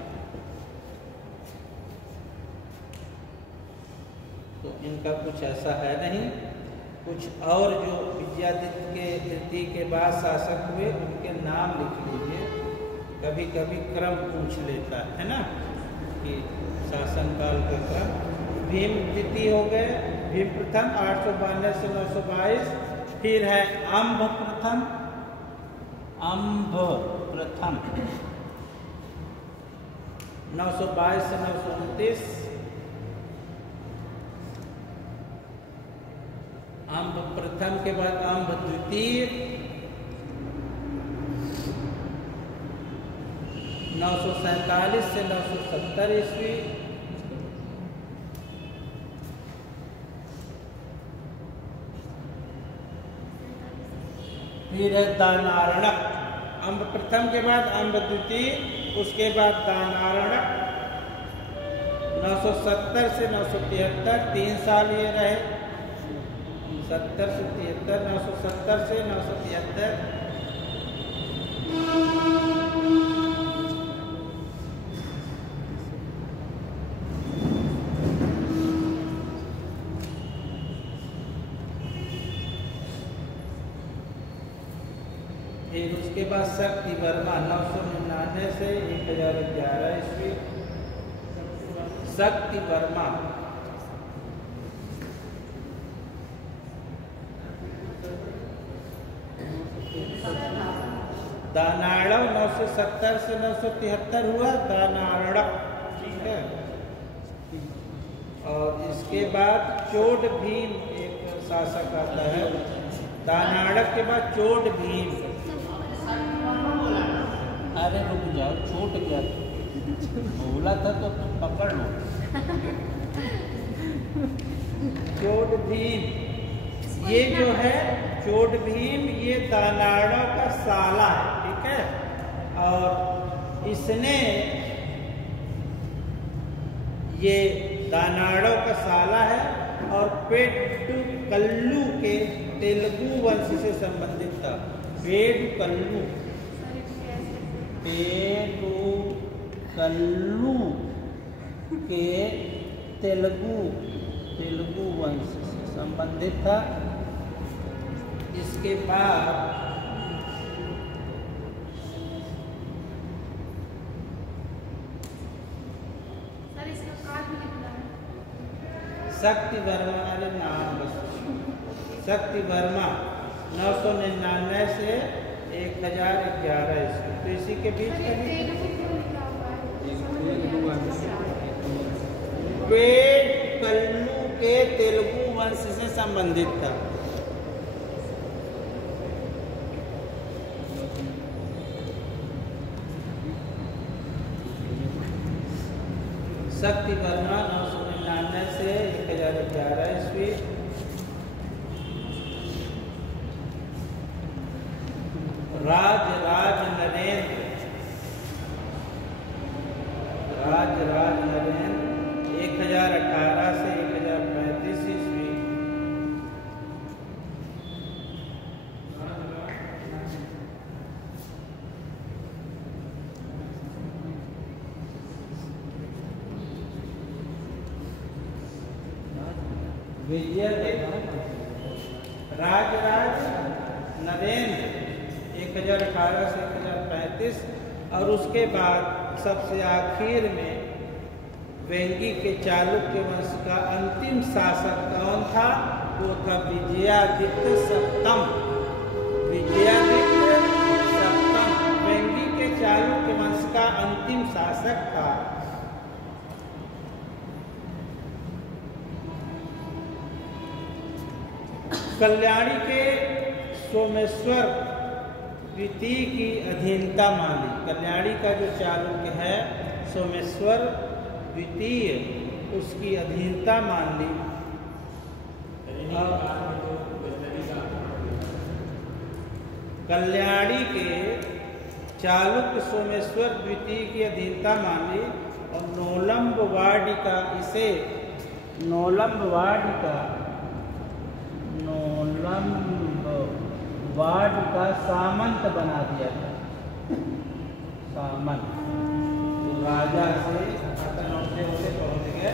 तो इनका कुछ ऐसा है नहीं। कुछ और जो विजयादित्य के कीर्ति के बाद शासक हुए उनके नाम लिख लीजिए। कभी कभी क्रम पूछ लेता है ना कि शासनकाल का क्रम। भीम द्वितीय हो गए, भीम प्रथम 892 से 922। फिर है अम्भ प्रथम 922 से 929। अम्भ प्रथम के बाद अम्भ द्वितीय 947 से 970 ईस्वी। फिर है दानारणक। अम्भ प्रथम के बाद अम्भ द्वितीय, उसके बाद दानारणक 970 से 973, 3 साल ये रहे। 70 से 73, 970 से 973। फिर उसके बाद शक्ति वर्मा 999 से 1011 ईस्वी। शक्ति वर्मा दानाड़व 970 से 973 हुआ दानारणक। ठीक है, और इसके बाद चोट भीम एक शासक आता है। दानाड़क के बाद चोट भीम। अरे रुक जाओ, छूट गया, बोला था तो तुम पकड़ लो। चोट भीम, ये जो है चोट भीम, ये दानाड़ों का साला है। ठीक है, और इसने ये दानाड़ों का साला है और पेड्डुकल्लू के तेलुगु वंश से संबंधित था। पेड्डुकल्लू के तेलुगु वंश से संबंधित था। इसके बाद सर इसका कार्ड भी लिखना है। शक्ति वर्मा, अरे नाम बस, शक्ति वर्मा 999 से 1011 ईस्वी। तो इसी के बीच पेड्डुकल्लू के तेलुगु वंश से संबंधित था। शक्ति वर्मा 999 से 1011 ईस्वी। राज नरेंद्र 1018 से 1035 ईस्वी। विजयादित्य राजराज नरेंद्र 1018 से 1035, और उसके बाद सबसे आखिर में वेंगी के चालुक्य वंश का अंतिम शासक कौन था? वो था विजयादित्य सप्तम। विजयादित्य सप्तम वेंगी के चालुक्य वंश का अंतिम शासक था। कल्याणी के सोमेश्वर द्वितीय की अधीनता मान ली। कल्याणी का जो चालुक्य है सोमेश्वर द्वितीय, उसकी अधीनता मान ली। कल्याणी के चालुक्य सोमेश्वर द्वितीय की अधीनता मान ली और नोलंबवाडिका इसे नोलंबवाडिका सामंत बना दिया था। सामंत तो राजा से होते पहुंच गए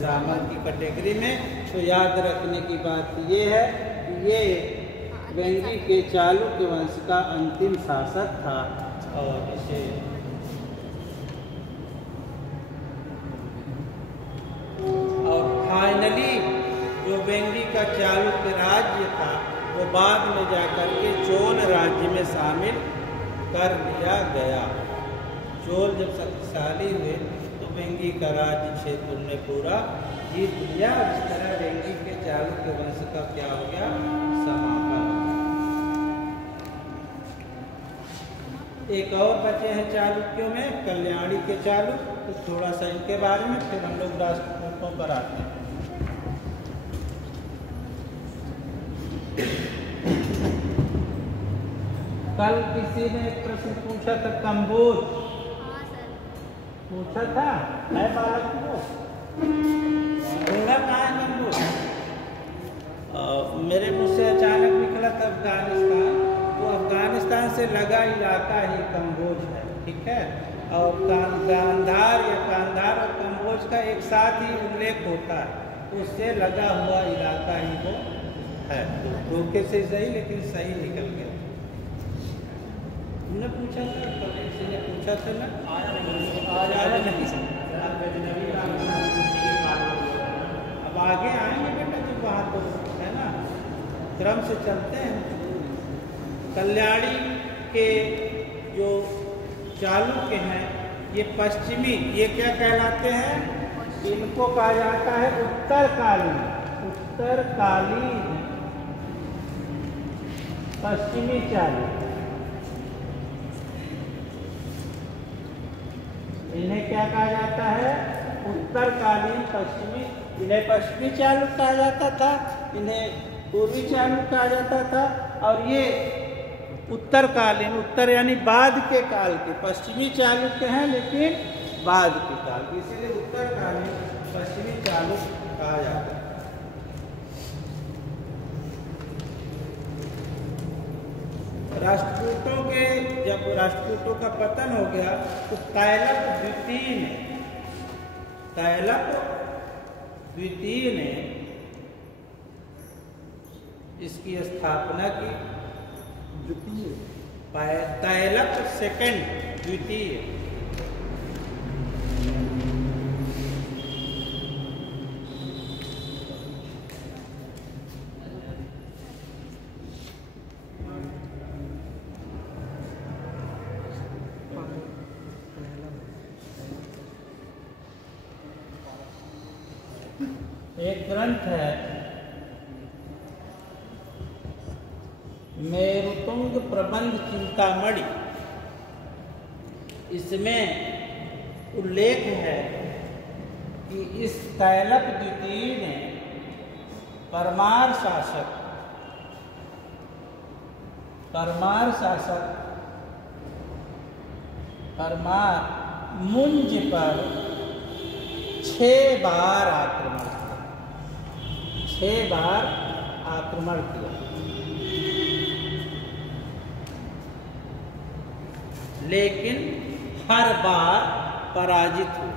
सामंत की कैटेगरी में। तो याद रखने की बात ये है कि ये वेंगी के चालुक्य वंश का अंतिम शासक था। और इसे और फाइनली जो वेंगी का चालुक्य राज्य था वो बाद में जाकर के चोल राज्य में शामिल कर लिया गया। चोल जब शक्तिशाली हुए तो वेंगी का राज्य क्षेत्र ने पूरा जीत लिया। इस तरह वेंगी के चालुक्य वंश का क्या हो गया? समापन। एक और बचे हैं चालुक्यों में, कल्याणी के चालुक्य। तो थोड़ा सा इनके बारे में, फिर हम लोग राष्ट्रकूटों पर आते हैं। कल किसी ने एक प्रश्न पूछा था, कंबोज पूछा था, है बालक को कहाँ है कंबोज? मेरे मुझसे अचानक निकला था अफगानिस्तान। तो अफगानिस्तान से लगा इलाका ही कंबोज है, ठीक है। और गांधार या कांधार और कंबोज का एक साथ ही उल्लेख होता है, उससे लगा हुआ इलाका ही वो है। तो धोखे से सही, लेकिन सही निकल गया। तुमने पूछा था, किसी ने पूछा था ना, आज नहीं। अब आगे आएंगे बेटा जब वहाँ, तो है ना, क्रम से चलते हैं। कल्याणी के जो चालुक्य हैं ये पश्चिमी, ये क्या कहलाते हैं? इनको कहा जाता है उत्तरकालीन। उत्तरकालीन पश्चिमी चालुक्य। इन्हें क्या कहा जाता है? उत्तरकालीन पश्चिमी। इन्हें पश्चिमी चालुक्य कहा जाता था, इन्हें पूर्वी चालुक्य कहा जाता था। और ये उत्तरकालीन, उत्तर यानी बाद के काल के पश्चिमी चालुक्य हैं, लेकिन बाद के काल के, इसीलिए उत्तरकालीन पश्चिमी चालुक्य कहा जाता है। राष्ट्रकूटों के, जब राष्ट्रकूटों का पतन हो गया तो तैलप द्वितीय ने इसकी स्थापना की। तैलप सेकंड द्वितीय। एक ग्रंथ है मेरुतुंग प्रबंध चिंतामणि। इसमें उल्लेख है कि इस तैलप द्वितीय ने परमार मुंज पर 6 बार आक्रमण किया। 6 बार आक्रमण किया, लेकिन हर बार पराजित हुए।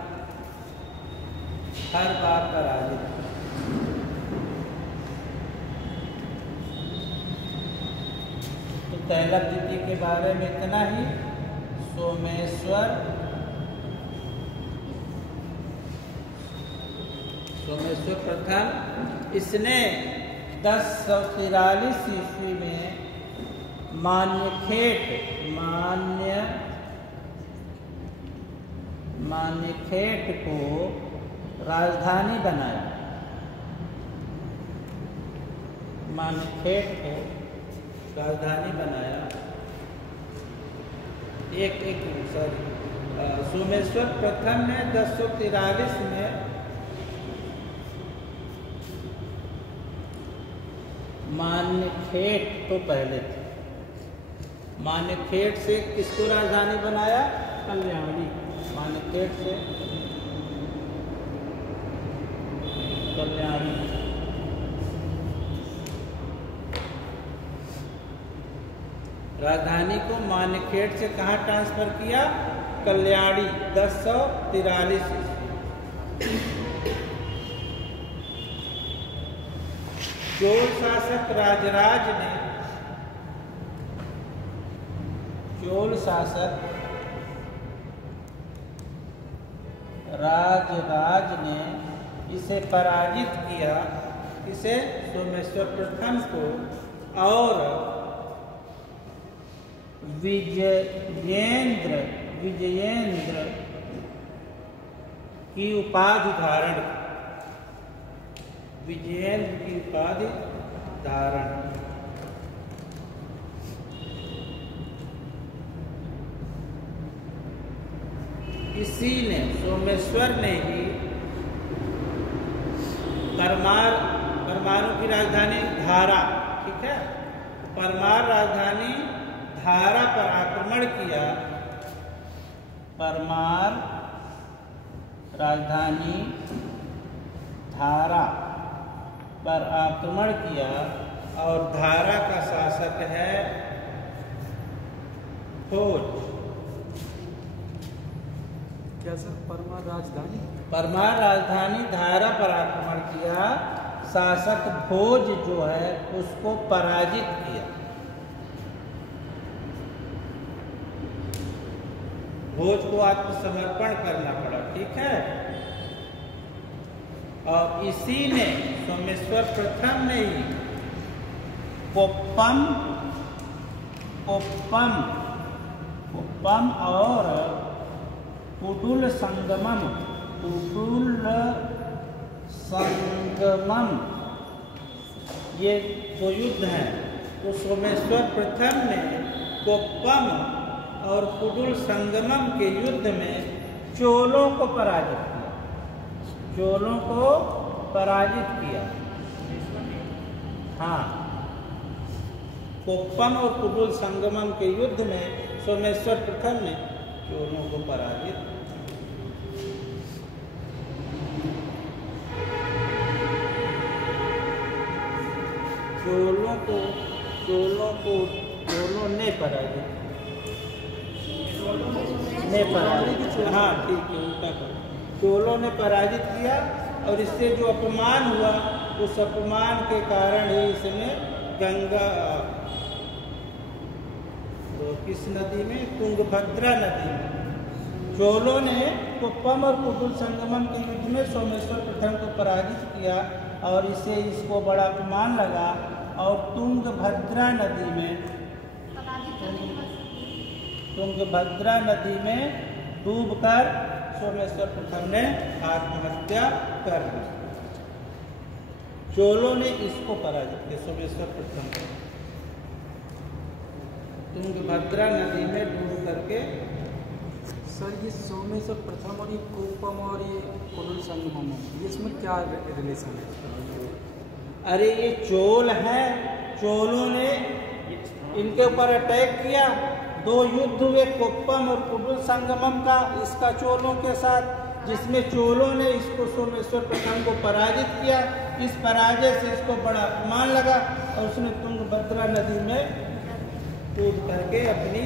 तैलभ द्वितीय के बारे में इतना ही। सोमेश्वर प्रथम इसने 1043 ईस्वी में मान्यखेट को राजधानी बनाया। मान्यखेट को राजधानी बनाया। सोमेश्वर प्रथम ने 1043 में मान्यखेट तो पहले थे। मान्यखेट से किसको राजधानी बनाया? कल्याणी। मान्यखेट से कल्याणी। राजधानी को मान्यखेट से कहाँ ट्रांसफर किया? कल्याणी। 1043 चोल शासक राजराज ने इसे पराजित किया, इसे सोमेश्वर प्रथम को, और विजयेंद्र की उपाधि धारण इसी ने सोमेश्वर ने ही परमाणु की राजधानी धारा, ठीक है, परमार राजधानी धारा पर आक्रमण किया। परमार राजधानी धारा पर आक्रमण किया, और धारा का शासक है भोज। क्या सर? परमार राजधानी धारा पर आक्रमण किया, शासक भोज जो है उसको पराजित किया। भोज को आत्मसमर्पण करना पड़ा, ठीक है। और इसी ने सोमेश्वर प्रथम ने ही कोप्पम और कुडुल संगमम ये दो युद्ध हैं। तो सोमेश्वर प्रथम ने कोप्पम और कुडुल संगमम के युद्ध में चोलों को पराजित किया। हाँ, कोप्पम और कुडुल संगमम के युद्ध में सोमेश्वर प्रथम ने चोलों को पराजित। चोलों ने पराजित। हाँ ठीक है, उल्टा कर। चोलों ने पराजित किया, और इससे जो अपमान हुआ, उस अपमान के कारण ही इसमें गंगा, तो किस नदी में? तुंगभद्रा नदी में। चोलों ने कोप्पम और कुडुल संगमम के युद्ध में सोमेश्वर प्रथम को पराजित किया, और इसको बड़ा अपमान लगा, और तुंगभद्रा नदी में डूबकर सोमेश्वर प्रथम ने आत्महत्या कर ली। चोलों ने इसको पराजित किया, सोमेश्वर प्रथम को, तुंगभद्रा नदी में डूब करके। सर ये सोमेश्वर प्रथम और ये कोप्पम और ये कुडुल संगमम, इसमें क्या रिलेशन है? अरे ये चोल हैं, चोलों ने इनके ऊपर अटैक किया। दो युद्ध हुए, कोप्पम और कुडुल संगमम का, इसका चोलों के साथ, जिसमें चोलों ने इसको सोमेश्वर प्रथम को पराजित किया। इस पराजय से इसको बड़ा अपमान लगा, और उसने तुंगभद्रा नदी में कूद करके अपनी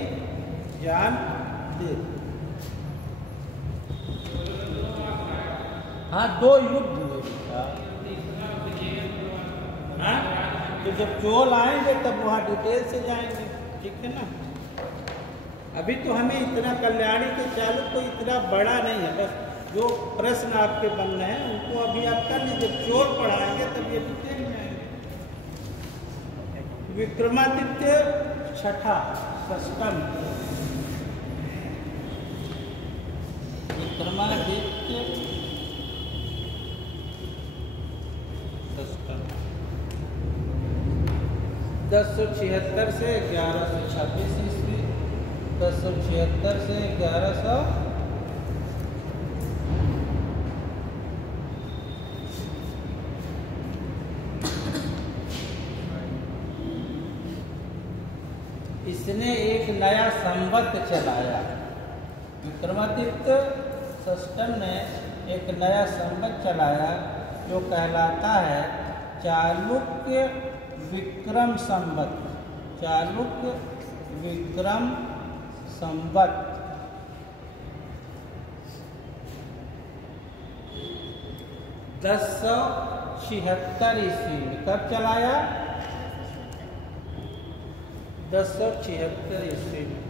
जान दे दी। हाँ, दो युद्ध हुए। हाँ, तो जब चोल आएंगे तब वहाँ डिटेल से जाएंगे। ठीक है ना। अभी तो हमें इतना कल्याणी के चालू को इतना बड़ा नहीं है, बस जो प्रश्न आपके बन रहे हैं उनको अभी आप कर लीजिए, चोर पढ़ाएंगे तब ये डिटेल में आएंगे। विक्रमादित्य छठा षष्टम, विक्रमादित्य षष्टम 1076 से 1126 ईस्वी, 1076 से 1100 इसने एक नया संवत चलाया। विक्रमादित्य षष्टम ने एक नया संवत चलाया जो कहलाता है चालुक्य विक्रम संवत। चालुक्य विक्रम संवत। दस 1076 ईस्वी में कब चलाया? 1076 ईस्वी में।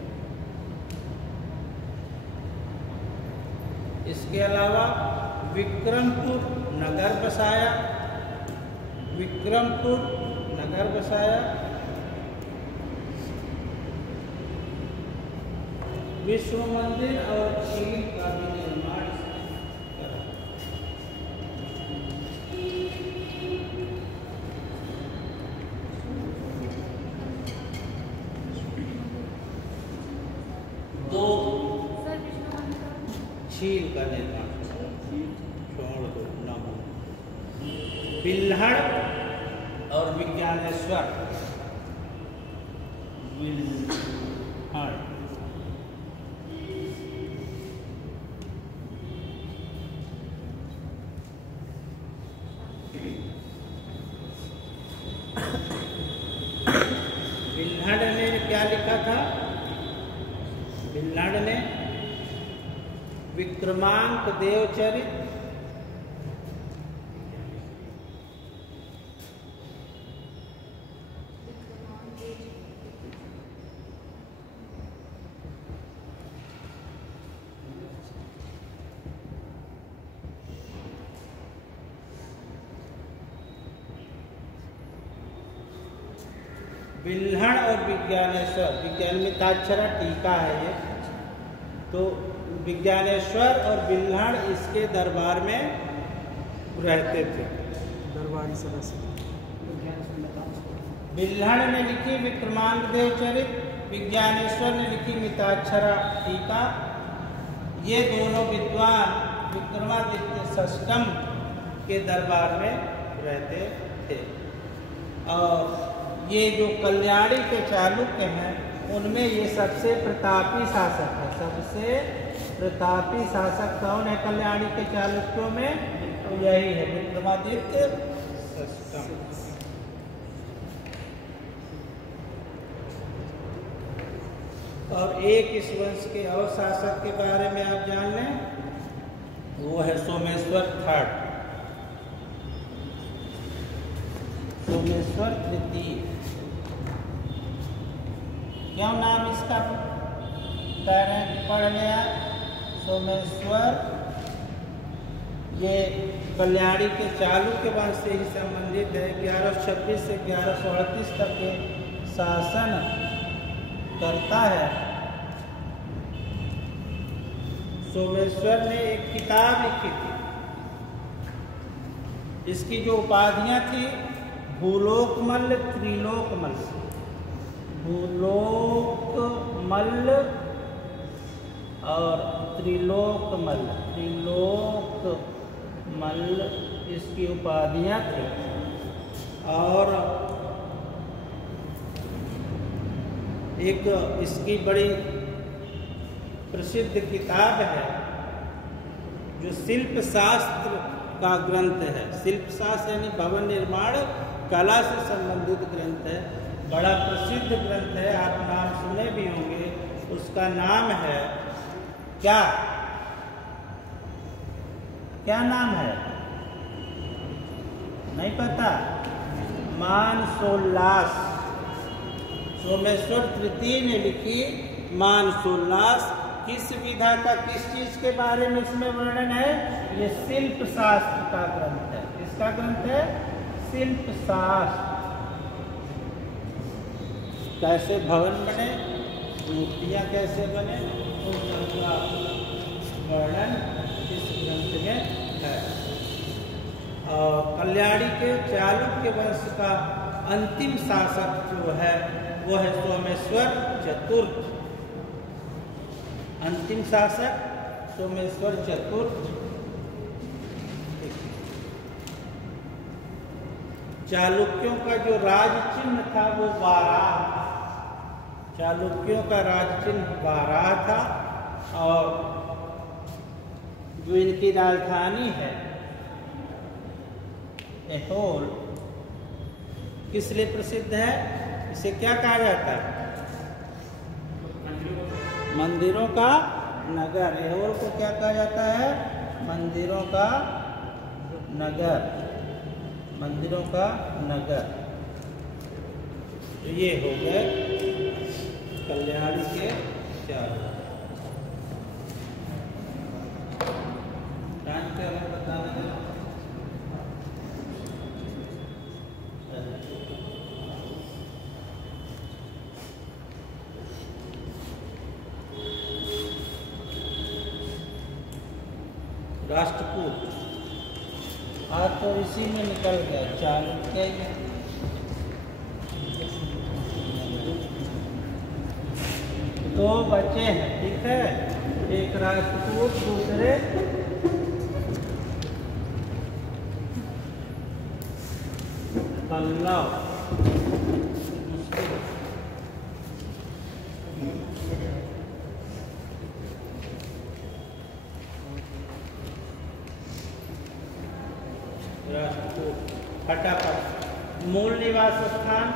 इसके अलावा विक्रमपुर नगर बसाया, विक्रमपुर नगर बसाया। विश्व मंदिर और झील का भी निर्माण करा। दो सर विष्णु मंदिर झील का निर्माण छोड़ दो ना हो। बिल्हड़ और विज्ञानेश्वर। बिल्हड़ बिल्हड़ ने क्या लिखा था? बिल्हड़ ने विक्रमांक देवचरित, बिल्हड़ और विज्ञानेश्वर, विज्ञान में ताक्षरा टीका है ये। तो विज्ञानेश्वर और बिल्हड़ इसके दरबार में रहते थे, दरबारी सदस्य। बिल्हड़ ने लिखी विक्रमांक देवचरित, विज्ञानेश्वर ने लिखी मिताक्षरा टीका। ये दोनों विद्वान विक्रमादित्य षष्टम के दरबार में रहते थे। और ये जो कल्याणी के चालुक्य हैं उनमें ये सबसे प्रतापी शासक है। सबसे प्रतापी शासक कौन है कल्याणी के चालुक्यों में? तो यही है विक्रमादित्य षष्टम। और एक इस वंश के और शासक के बारे में आप जान लें, वो है सोमेश्वर थर्ड, सोमेश्वर तृतीय। क्या नाम इसका पढ़ लिया? सोमेश्वर। ये कल्याणी के चालुक्य वंश से ही संबंधित है। 1126 से 1138 तक के शासन करता है। सोमेश्वर ने एक किताब लिखी थी। इसकी जो उपाधियां थी भूलोकमल्ल, त्रिलोकमल्ल। भूलोकमल्ल और त्रिलोकमल्ल, त्रिलोकमल्ल इसकी उपाधियां थी। और एक इसकी बड़ी प्रसिद्ध किताब है जो शिल्प शास्त्र का ग्रंथ है। शिल्प शास्त्र यानी भवन निर्माण कला से संबंधित ग्रंथ है। बड़ा प्रसिद्ध ग्रंथ है, आप नाम सुने भी होंगे। उसका नाम है क्या? क्या नाम है? नहीं पता? मानसोल्लास। सोमेश्वर तृतीय ने लिखी मानसोल्लास। किस विधा का किस चीज के बारे में इसमें वर्णन है? ये शिल्प शास्त्र का ग्रंथ है। किसका ग्रंथ है? शिल्प शास्त्र। कैसे भवन बने, मूर्तियां कैसे बने, उन सबका वर्णन इस ग्रंथ में है। और कल्याणी के चालुक्य वंश का अंतिम शासक जो है वो है सोमेश्वर चतुर्थ। अंतिम शासक सोमेश्वर चतुर्थ। चालुक्यों का जो राज चिन्ह था वो वाराह। चालुक्यों का राज चिन्ह वाराह था। और जो इनकी राजधानी है ऐहोल, किस लिए प्रसिद्ध है? इसे क्या कहा जाता है? मंदिरों का नगर। ऐहोल को क्या कहा जाता है? मंदिरों का नगर। मंदिरों का नगर। तो ये हो गए कल्याणी के चार। टाइम क्या है बताना है? राष्ट्रकूट आज तो इसी में निकल गया। चालुक्य दो बच्चे हैं, ठीक है। एक राष्ट्रकूट, दूसरे पल्लव। फटाफट मूल निवास स्थान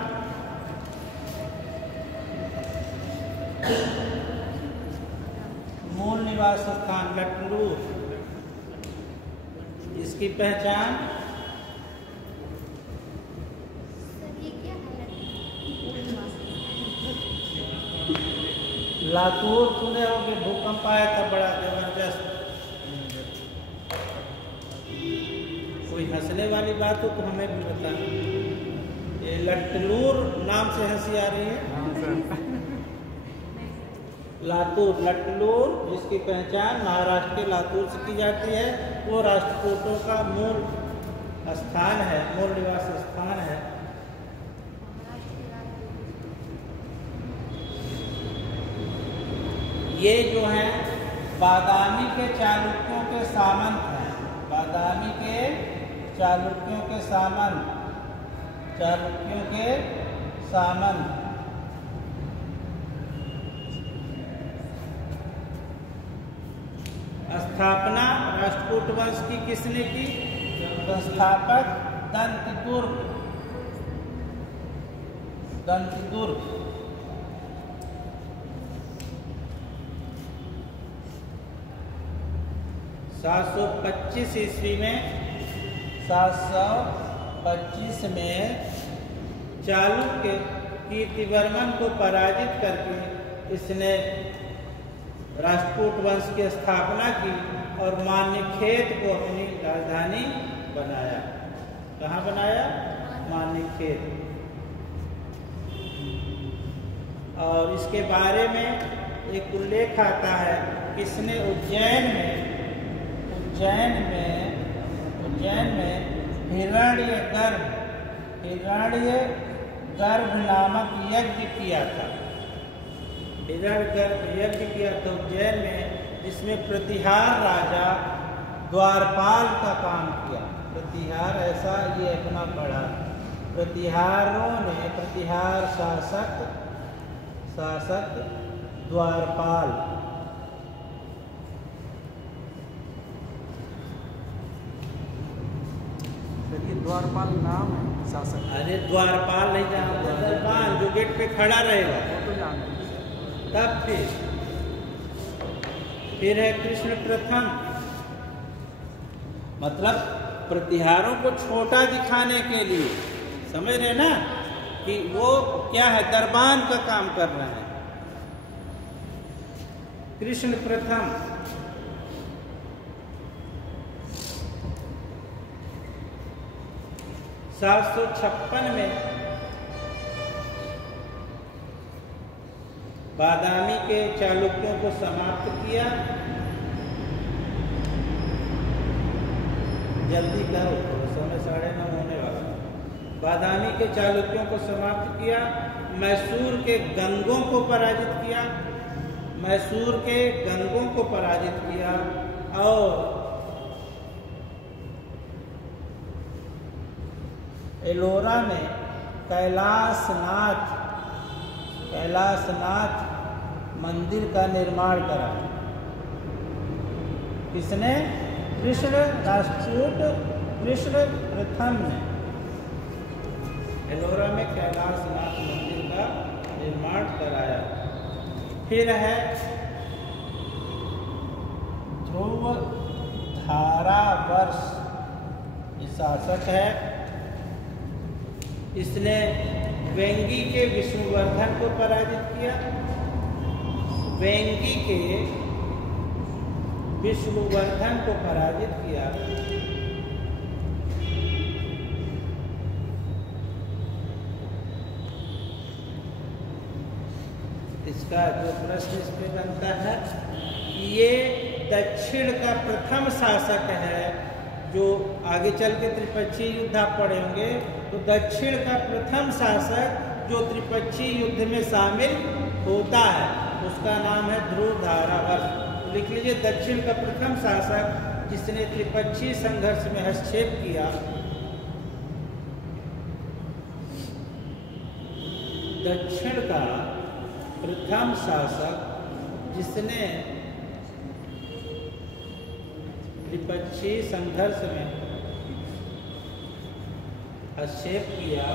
मूल निवास स्थान लटलूर। इसकी पहचान लातूर सुने होंगे, भूकंप आया था बड़ा जबरदस्त। कोई हंसने वाली बात हो तो हमें भी बताना। ये लटलूर नाम से हंसी आ रही है। लातूर, लटलूर जिसकी पहचान महाराष्ट्र के लातूर से की जाती है, वो राष्ट्रकूटों का मूल स्थान है, मूल निवास स्थान है। ये जो है बादामी के चालुक्यों के सामंत हैं। बादामी के चालुक्यों के सामंत, चालुक्यों के सामंत। स्थापना राष्ट्रकूट वंश की किसने की? संस्थापक दंतदुर्ग। दंतदुर्ग 725 ईस्वी में, 725 में चालुक्य कीर्तिवर्मन को पराजित करके इसने राष्ट्रकूट वंश की स्थापना की और मान्यखेत को अपनी राजधानी बनाया। कहाँ बनाया? मान्यखेत। और इसके बारे में एक उल्लेख आता है, किसने उज्जैन में हिरण्यगर्भ नामक यज्ञ किया था। हिरण्यगर्भ यज्ञ किया था उज्जैन में, जिसमें प्रतिहार राजा द्वारपाल का काम किया। प्रतिहार ऐसा ये अपना पढ़ा। प्रतिहारों ने, प्रतिहार शासक द्वारपाल। ये द्वारपाल नाम है शासक? अरे द्वारपाल नहीं जानते, दरबान जो गेट पे खड़ा रहेगा वो तो जानते। तब फिर है कृष्ण प्रथम। मतलब प्रतिहारों को छोटा दिखाने के लिए, समझ रहे ना, कि वो क्या है, दरबान का काम कर रहे हैं। कृष्ण प्रथम 756 में बादामी के चालुक्यों को समाप्त किया। जल्दी करो, समय 9:30 होने वाला। बादामी के चालुक्यों को समाप्त किया, मैसूर के गंगों को पराजित किया, मैसूर के गंगों को पराजित किया और एलोरा में कैलाशनाथ मंदिर का निर्माण करा। किसने? कृष्ण राष्ट्रकूट कृष्ण प्रथम ने एलोरा में कैलाशनाथ मंदिर का निर्माण कराया। फिर है ध्रुव धारावर्ष, ये शासक है। इसने वेंगी के विष्णुवर्धन को पराजित किया। वेंगी के विष्णुवर्धन को पराजित किया। इसका जो प्रश्न इस पे बनता है, ये दक्षिण का प्रथम शासक है। जो आगे चल के त्रिपक्षीय युद्ध आप पढ़ेंगे तो दक्षिण का प्रथम शासक जो त्रिपक्षीय युद्ध में शामिल होता है उसका नाम है ध्रुव धारावर्ष। तो लिख लीजिए, दक्षिण का प्रथम शासक जिसने त्रिपक्षीय संघर्ष में हस्तक्षेप किया। दक्षिण का प्रथम शासक जिसने त्रिपक्षीय संघर्ष में हस्तक्षेप किया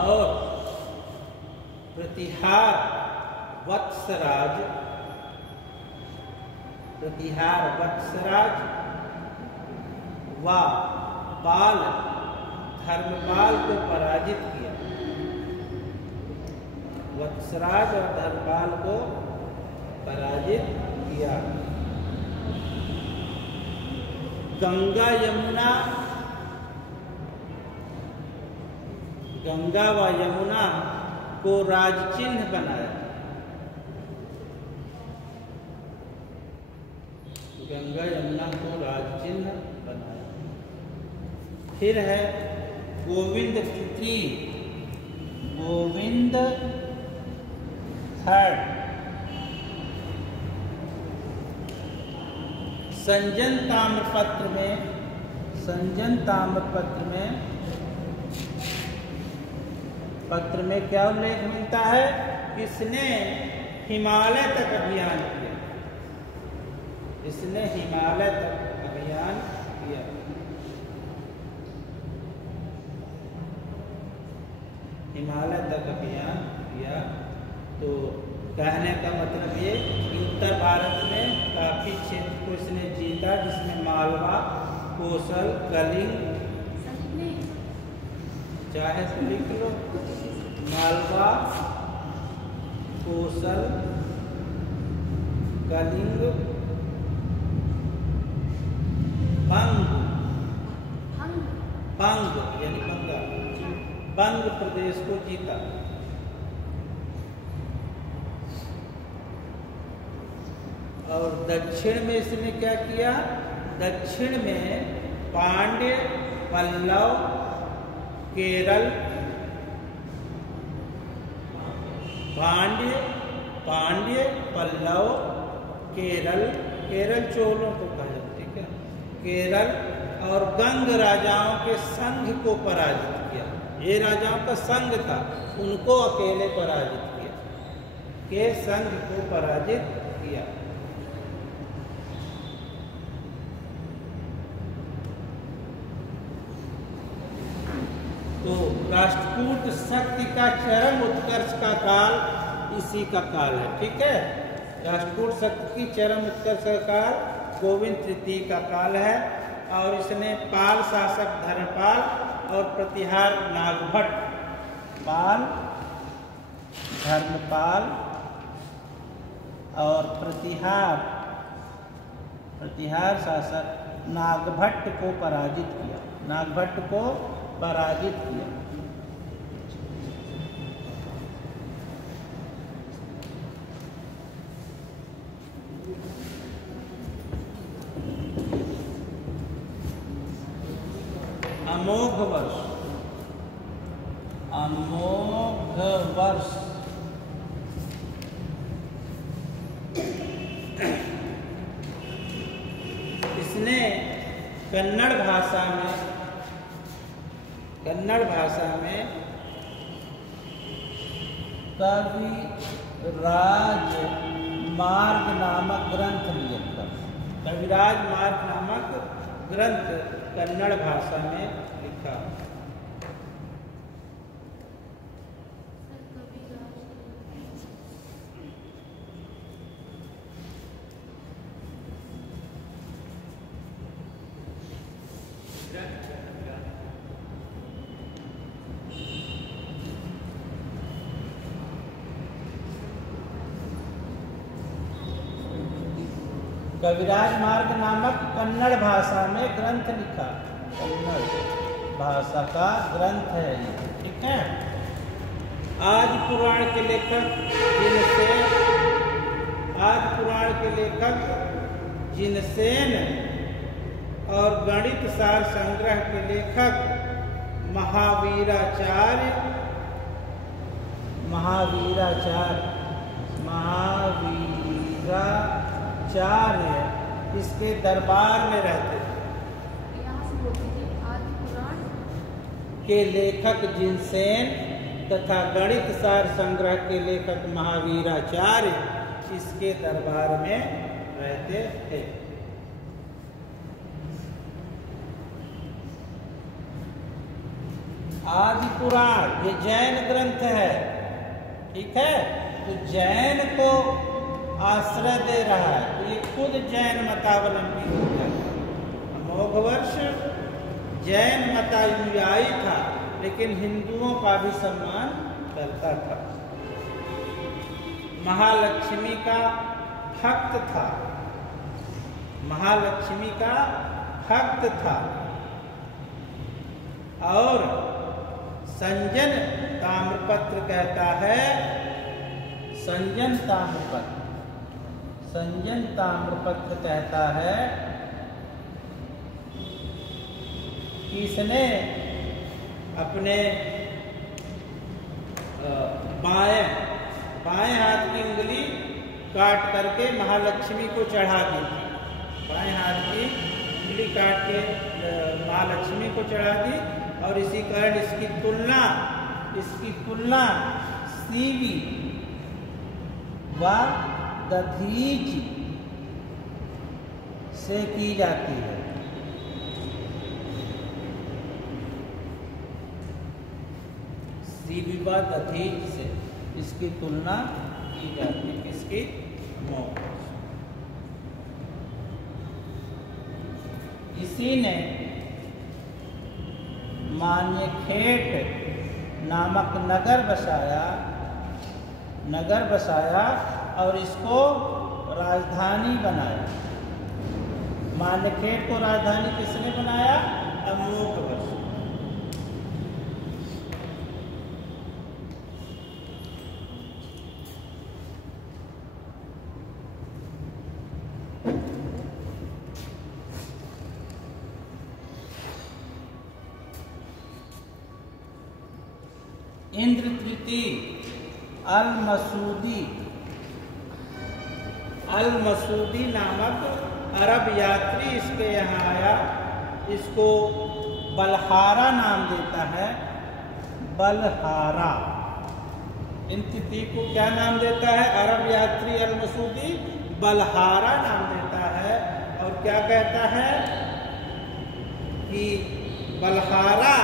और प्रतिहार वत्सराज व पाल धर्मपाल को पराजित किया। वत्सराज और धर्मपाल को पराजित किया। गंगा व यमुना को राजचिन्ह बनाया। गंगा यमुना को राजचिन्ह बनाया। फिर है गोविंद थर्ड संजन ताम्रपत्र में क्या उल्लेख मिलता है? किसने हिमालय तक अभियान किया? इसने हिमालय तक अभियान किया। हिमालय तक अभियान किया। तो कहने का मतलब ये कि उत्तर भारत में काफी क्षेत्र को इसने जीता, जिसमें मालवा, कोसल, कलिंग, चाहे तो लिख लो, मालवा, कोसल, कलिंग, बंग यानी बंग प्रदेश को जीता। और दक्षिण में इसने क्या किया? दक्षिण में पांड्य, पल्लव, केरल, पल्लव, केरल चोलों को कहा जाता, ठीक है, केरल और गंग राजाओं के संघ को पराजित किया। ये राजाओं का संघ था, उनको अकेले पराजित किया, के संघ को पराजित किया। तो राष्ट्रकूट शक्ति का चरम उत्कर्ष का काल इसी का काल है, ठीक है। राष्ट्रकूट शक्ति की चरम उत्कर्ष का काल गोविंद तृतीय का काल है। और इसने पाल शासक धर्मपाल और प्रतिहार नागभट्ट, पाल धर्मपाल और प्रतिहार शासक नागभट्ट को पराजित किया, नागभट्ट को पराजित किया। अमोघ वर्ष, अमोघ वर्ष इसने कन्नड़ भाषा में कविराज मार्ग नामक ग्रंथ लिखा। कविराज मार्ग नामक ग्रंथ कन्नड़ भाषा में लिखा। कविराज मार्ग नामक कन्नड़ भाषा में ग्रंथ लिखा, कन्नड़ भाषा का ग्रंथ है ये, ठीक है। आदि पुराण के लेखक जिनसेन और गणित सार संग्रह के लेखक महावीराचार्य इसके दरबार में रहते थे। आदि पुराण के लेखक जिनसेन तथा गणित सार संग्रह के लेखक महावीराचार्य इसके दरबार में रहते थे। आदि पुराण ये जैन ग्रंथ है, ठीक है। तो जैन को आश्रय दे रहा है, तो ये खुद जैन मतावलंबी हो गया। अमोघ वर्ष जैन मतानुयायी था, लेकिन हिंदुओं का भी सम्मान करता था। महालक्ष्मी का भक्त था, महालक्ष्मी का भक्त था। और संजन ताम्रपत्र कहता है, संजन ताम्रपत्र कहता है कि इसने अपने बाएं हाथ की उंगली काट करके महालक्ष्मी को चढ़ा दी थी। बाएं हाथ की उंगली काट के महालक्ष्मी को चढ़ा दी, और इसी कारण इसकी तुलना सीवी व दधीच से की जाती है। सीवी व दधीच से इसकी तुलना की जाती है। किसकी? मौत। इसी ने मान्यखेट नामक नगर बसाया और इसको राजधानी बनाया। मान्यखेट को राजधानी किसने बनाया? अमोघ वर्ष। इंद्र तृतीय अल-मसूदी नामक अरब यात्री इसके यहाँ आया। इसको बलहारा नाम देता है, बलहारा। इन तृतीय को क्या नाम देता है? अरब यात्री अल-मसूदी बलहारा नाम देता है। और क्या कहता है कि बलहारा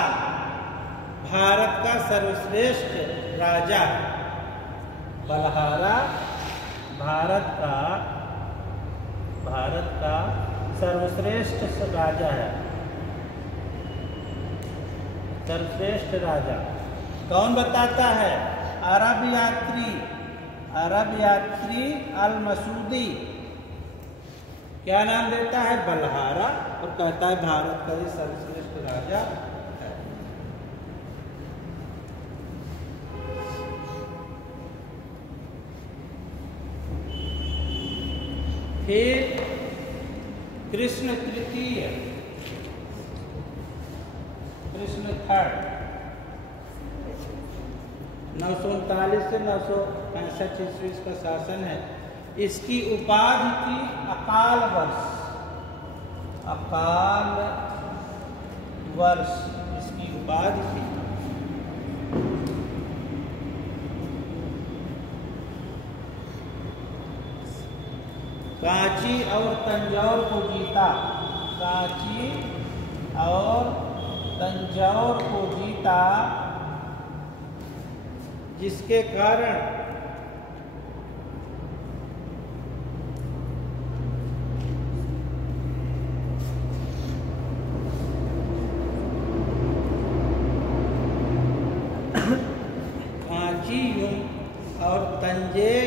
भारत का सर्वश्रेष्ठ राजा है। बलहारा भारत का सर्वश्रेष्ठ राजा है। सर्वश्रेष्ठ राजा। कौन बताता है? अरब यात्री अल मसूदी। क्या नाम देता है? बलहारा, और कहता है भारत का ही सर्वश्रेष्ठ राजा है। फिर कृष्ण तृतीय, कृष्ण थर्ड, 939 से 965 ईस्वी का शासन है। इसकी उपाधि थी अकाल वर्ष। अकाल वर्ष इसकी उपाधि थी। कांची और तंजौर को जीता। कांची और तंजौर को जीता, जिसके कारण कांचीयुम और तंजेय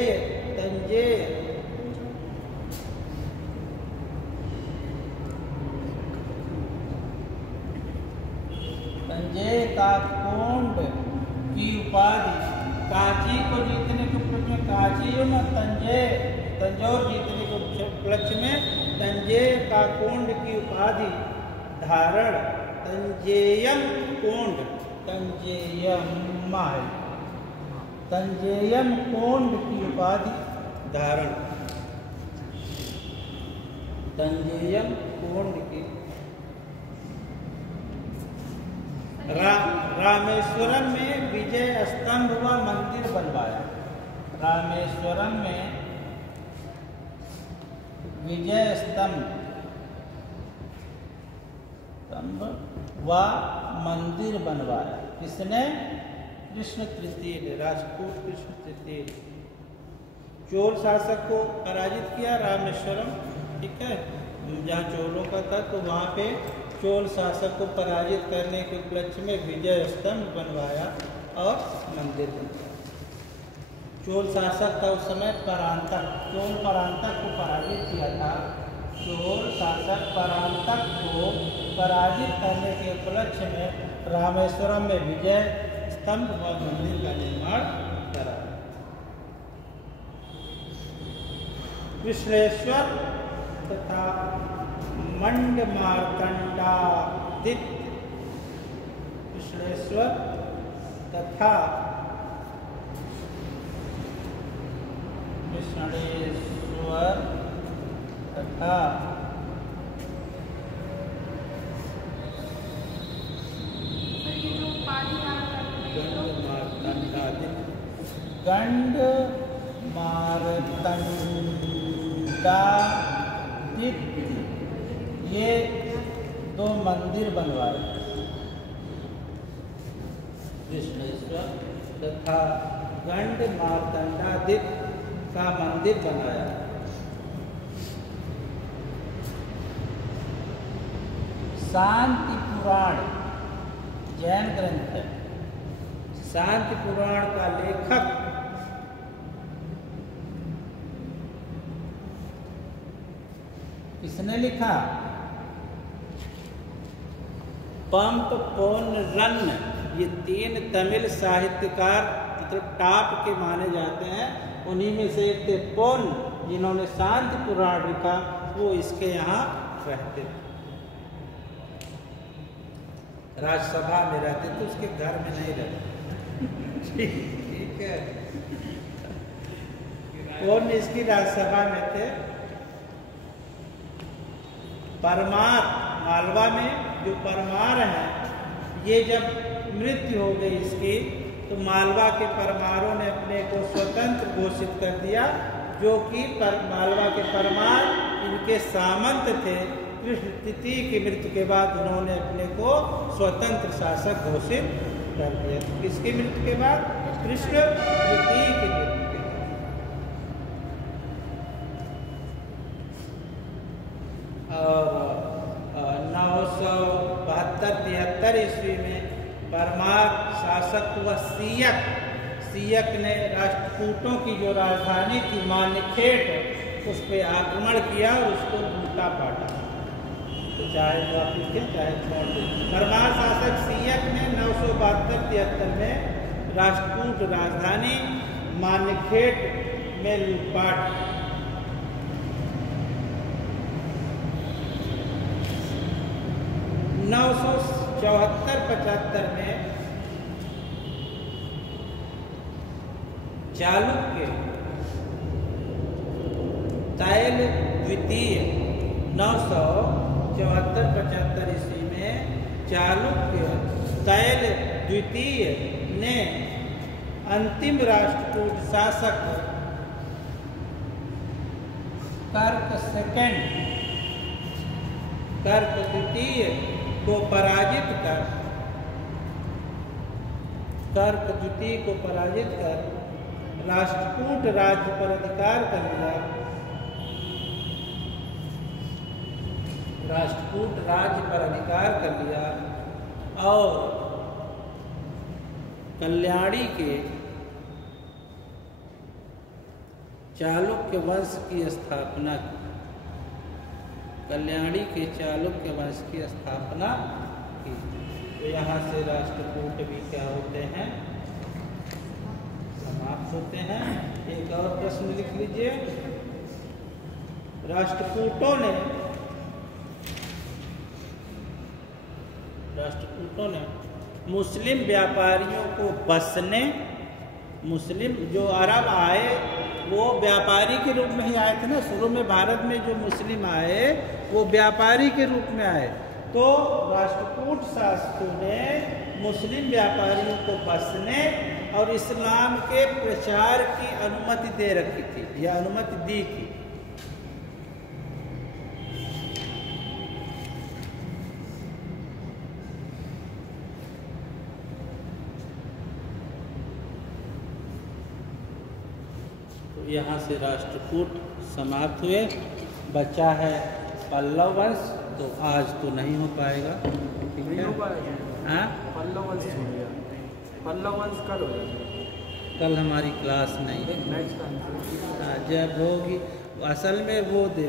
का कोंड की उपाधि। कांची को जीतने के उपलक्ष्य में कांचीयुम और तंजौर जीतने के उपलक्ष्य में तंजेय का कोंड की उपाधि धारण। तंजेयम कोंड, तंजेयम कोंड की उपाधि धारण। तंजेयम कोंड की। रामेश्वरम में विजय स्तंभ व मंदिर बनवाया। रामेश्वरम में विजय स्तंभ व मंदिर बनवाया। किसने? कृष्ण तृतीय ने, राजपूत कृष्ण तृतीय। चोल शासक को पराजित किया रामेश्वरम, ठीक है, जहाँ चोलों का था, तो वहाँ पे चोल शासक को पराजित करने के उपलक्ष्य में विजय स्तंभ बनवाया और मंदिर बनवाया। चोल शासक था उस समय परांतक। चोल परांतक को पराजित किया था। चोल शासक परांतक को पराजित करने के उपलक्ष्य में रामेश्वरम में विजय स्तंभ व मंदिर का निर्माण करा। विश्लेश्वर तथा मंड मार्तंडादित्य। विश्लेश्वर तथा विश्लेश्वर तथा गंड मार्तंडादित्य, ये दो मंदिर बनवाए। विश्लेश्वर तथा गंड मार्तंडादित्य का मंदिर बनाया। शांति पुराण जैन ग्रंथ है। शांति पुराण का लेखक किसने लिखा? पंप पोन्नरन। ये 3 तमिल साहित्यकार मतलब टॉप के माने जाते हैं। उन्हीं में से एक थे पोन, जिन्होंने शांति पुराण लिखा। वो इसके यहाँ रहते थे, राज्यसभा में रहते थे, उसके घर में नहीं रहते। ठीक है, पोन इसकी राज्यसभा में थे। परमार मालवा में जो परमार हैं, ये जब मृत्यु हो गई इसकी, तो मालवा के परमारों ने अपने को स्वतंत्र घोषित कर दिया, जो कि मालवा के परमार इनके सामंत थे। कृष्ण तृतीय की मृत्यु के बाद उन्होंने अपने को स्वतंत्र शासक घोषित कर दिया। किसकी मृत्यु के बाद? कृष्ण तृतीय की मृत्यु के बाद। और 972-73 ईस्वी में परमार शासक हुआ सीयक। सीयक ने राष्ट्रकूटों की जो राजधानी थी मान्यखेट उस पर आक्रमण किया और उसको लूटा पाटा। तो चाहे तो आप लिखें चाहे छोड़ दें। परमार शासक सीयक ने 972-73 में राष्ट्रकूट राजधानी मान्यखेट में लूटपाट 974-75 में चालुक्य तैल द्वितीय 974-75 ईस्वी में चालुक्य तैल द्वितीय ने अंतिम राष्ट्रकूट शासक कर्क द्वितीय को पराजित कर राष्ट्रकूट राज्य पर अधिकार कर लिया। राष्ट्रकूट राज्य पर अधिकार कर लिया और कल्याणी के चालुक्य वंश की स्थापना की। कल्याणी के चालुक्य वंश की स्थापना की। तो यहाँ से राष्ट्रकूट भी क्या होते हैं, समाप्त होते हैं। एक और प्रश्न लिख लीजिए। राष्ट्रकूटों ने मुस्लिम व्यापारियों को बसने, मुस्लिम जो अरब आए वो व्यापारी के रूप में ही आए थे ना। शुरू में भारत में जो मुस्लिम आए वो व्यापारी के रूप में आए। तो राष्ट्रकूट शासकों ने मुस्लिम व्यापारियों को बसने और इस्लाम के प्रचार की अनुमति दे रखी थी या अनुमति दी थी। यहाँ से राष्ट्रकूट समाप्त हुए। बचा है पल्लव वंश, तो आज तो नहीं हो पाएगा। ठीक है, हाँ पल्लव वंश छोड़िए, पल्लव वंश कल हो जाएगा। कल हमारी क्लास नहीं है, जब होगी। असल में वो दे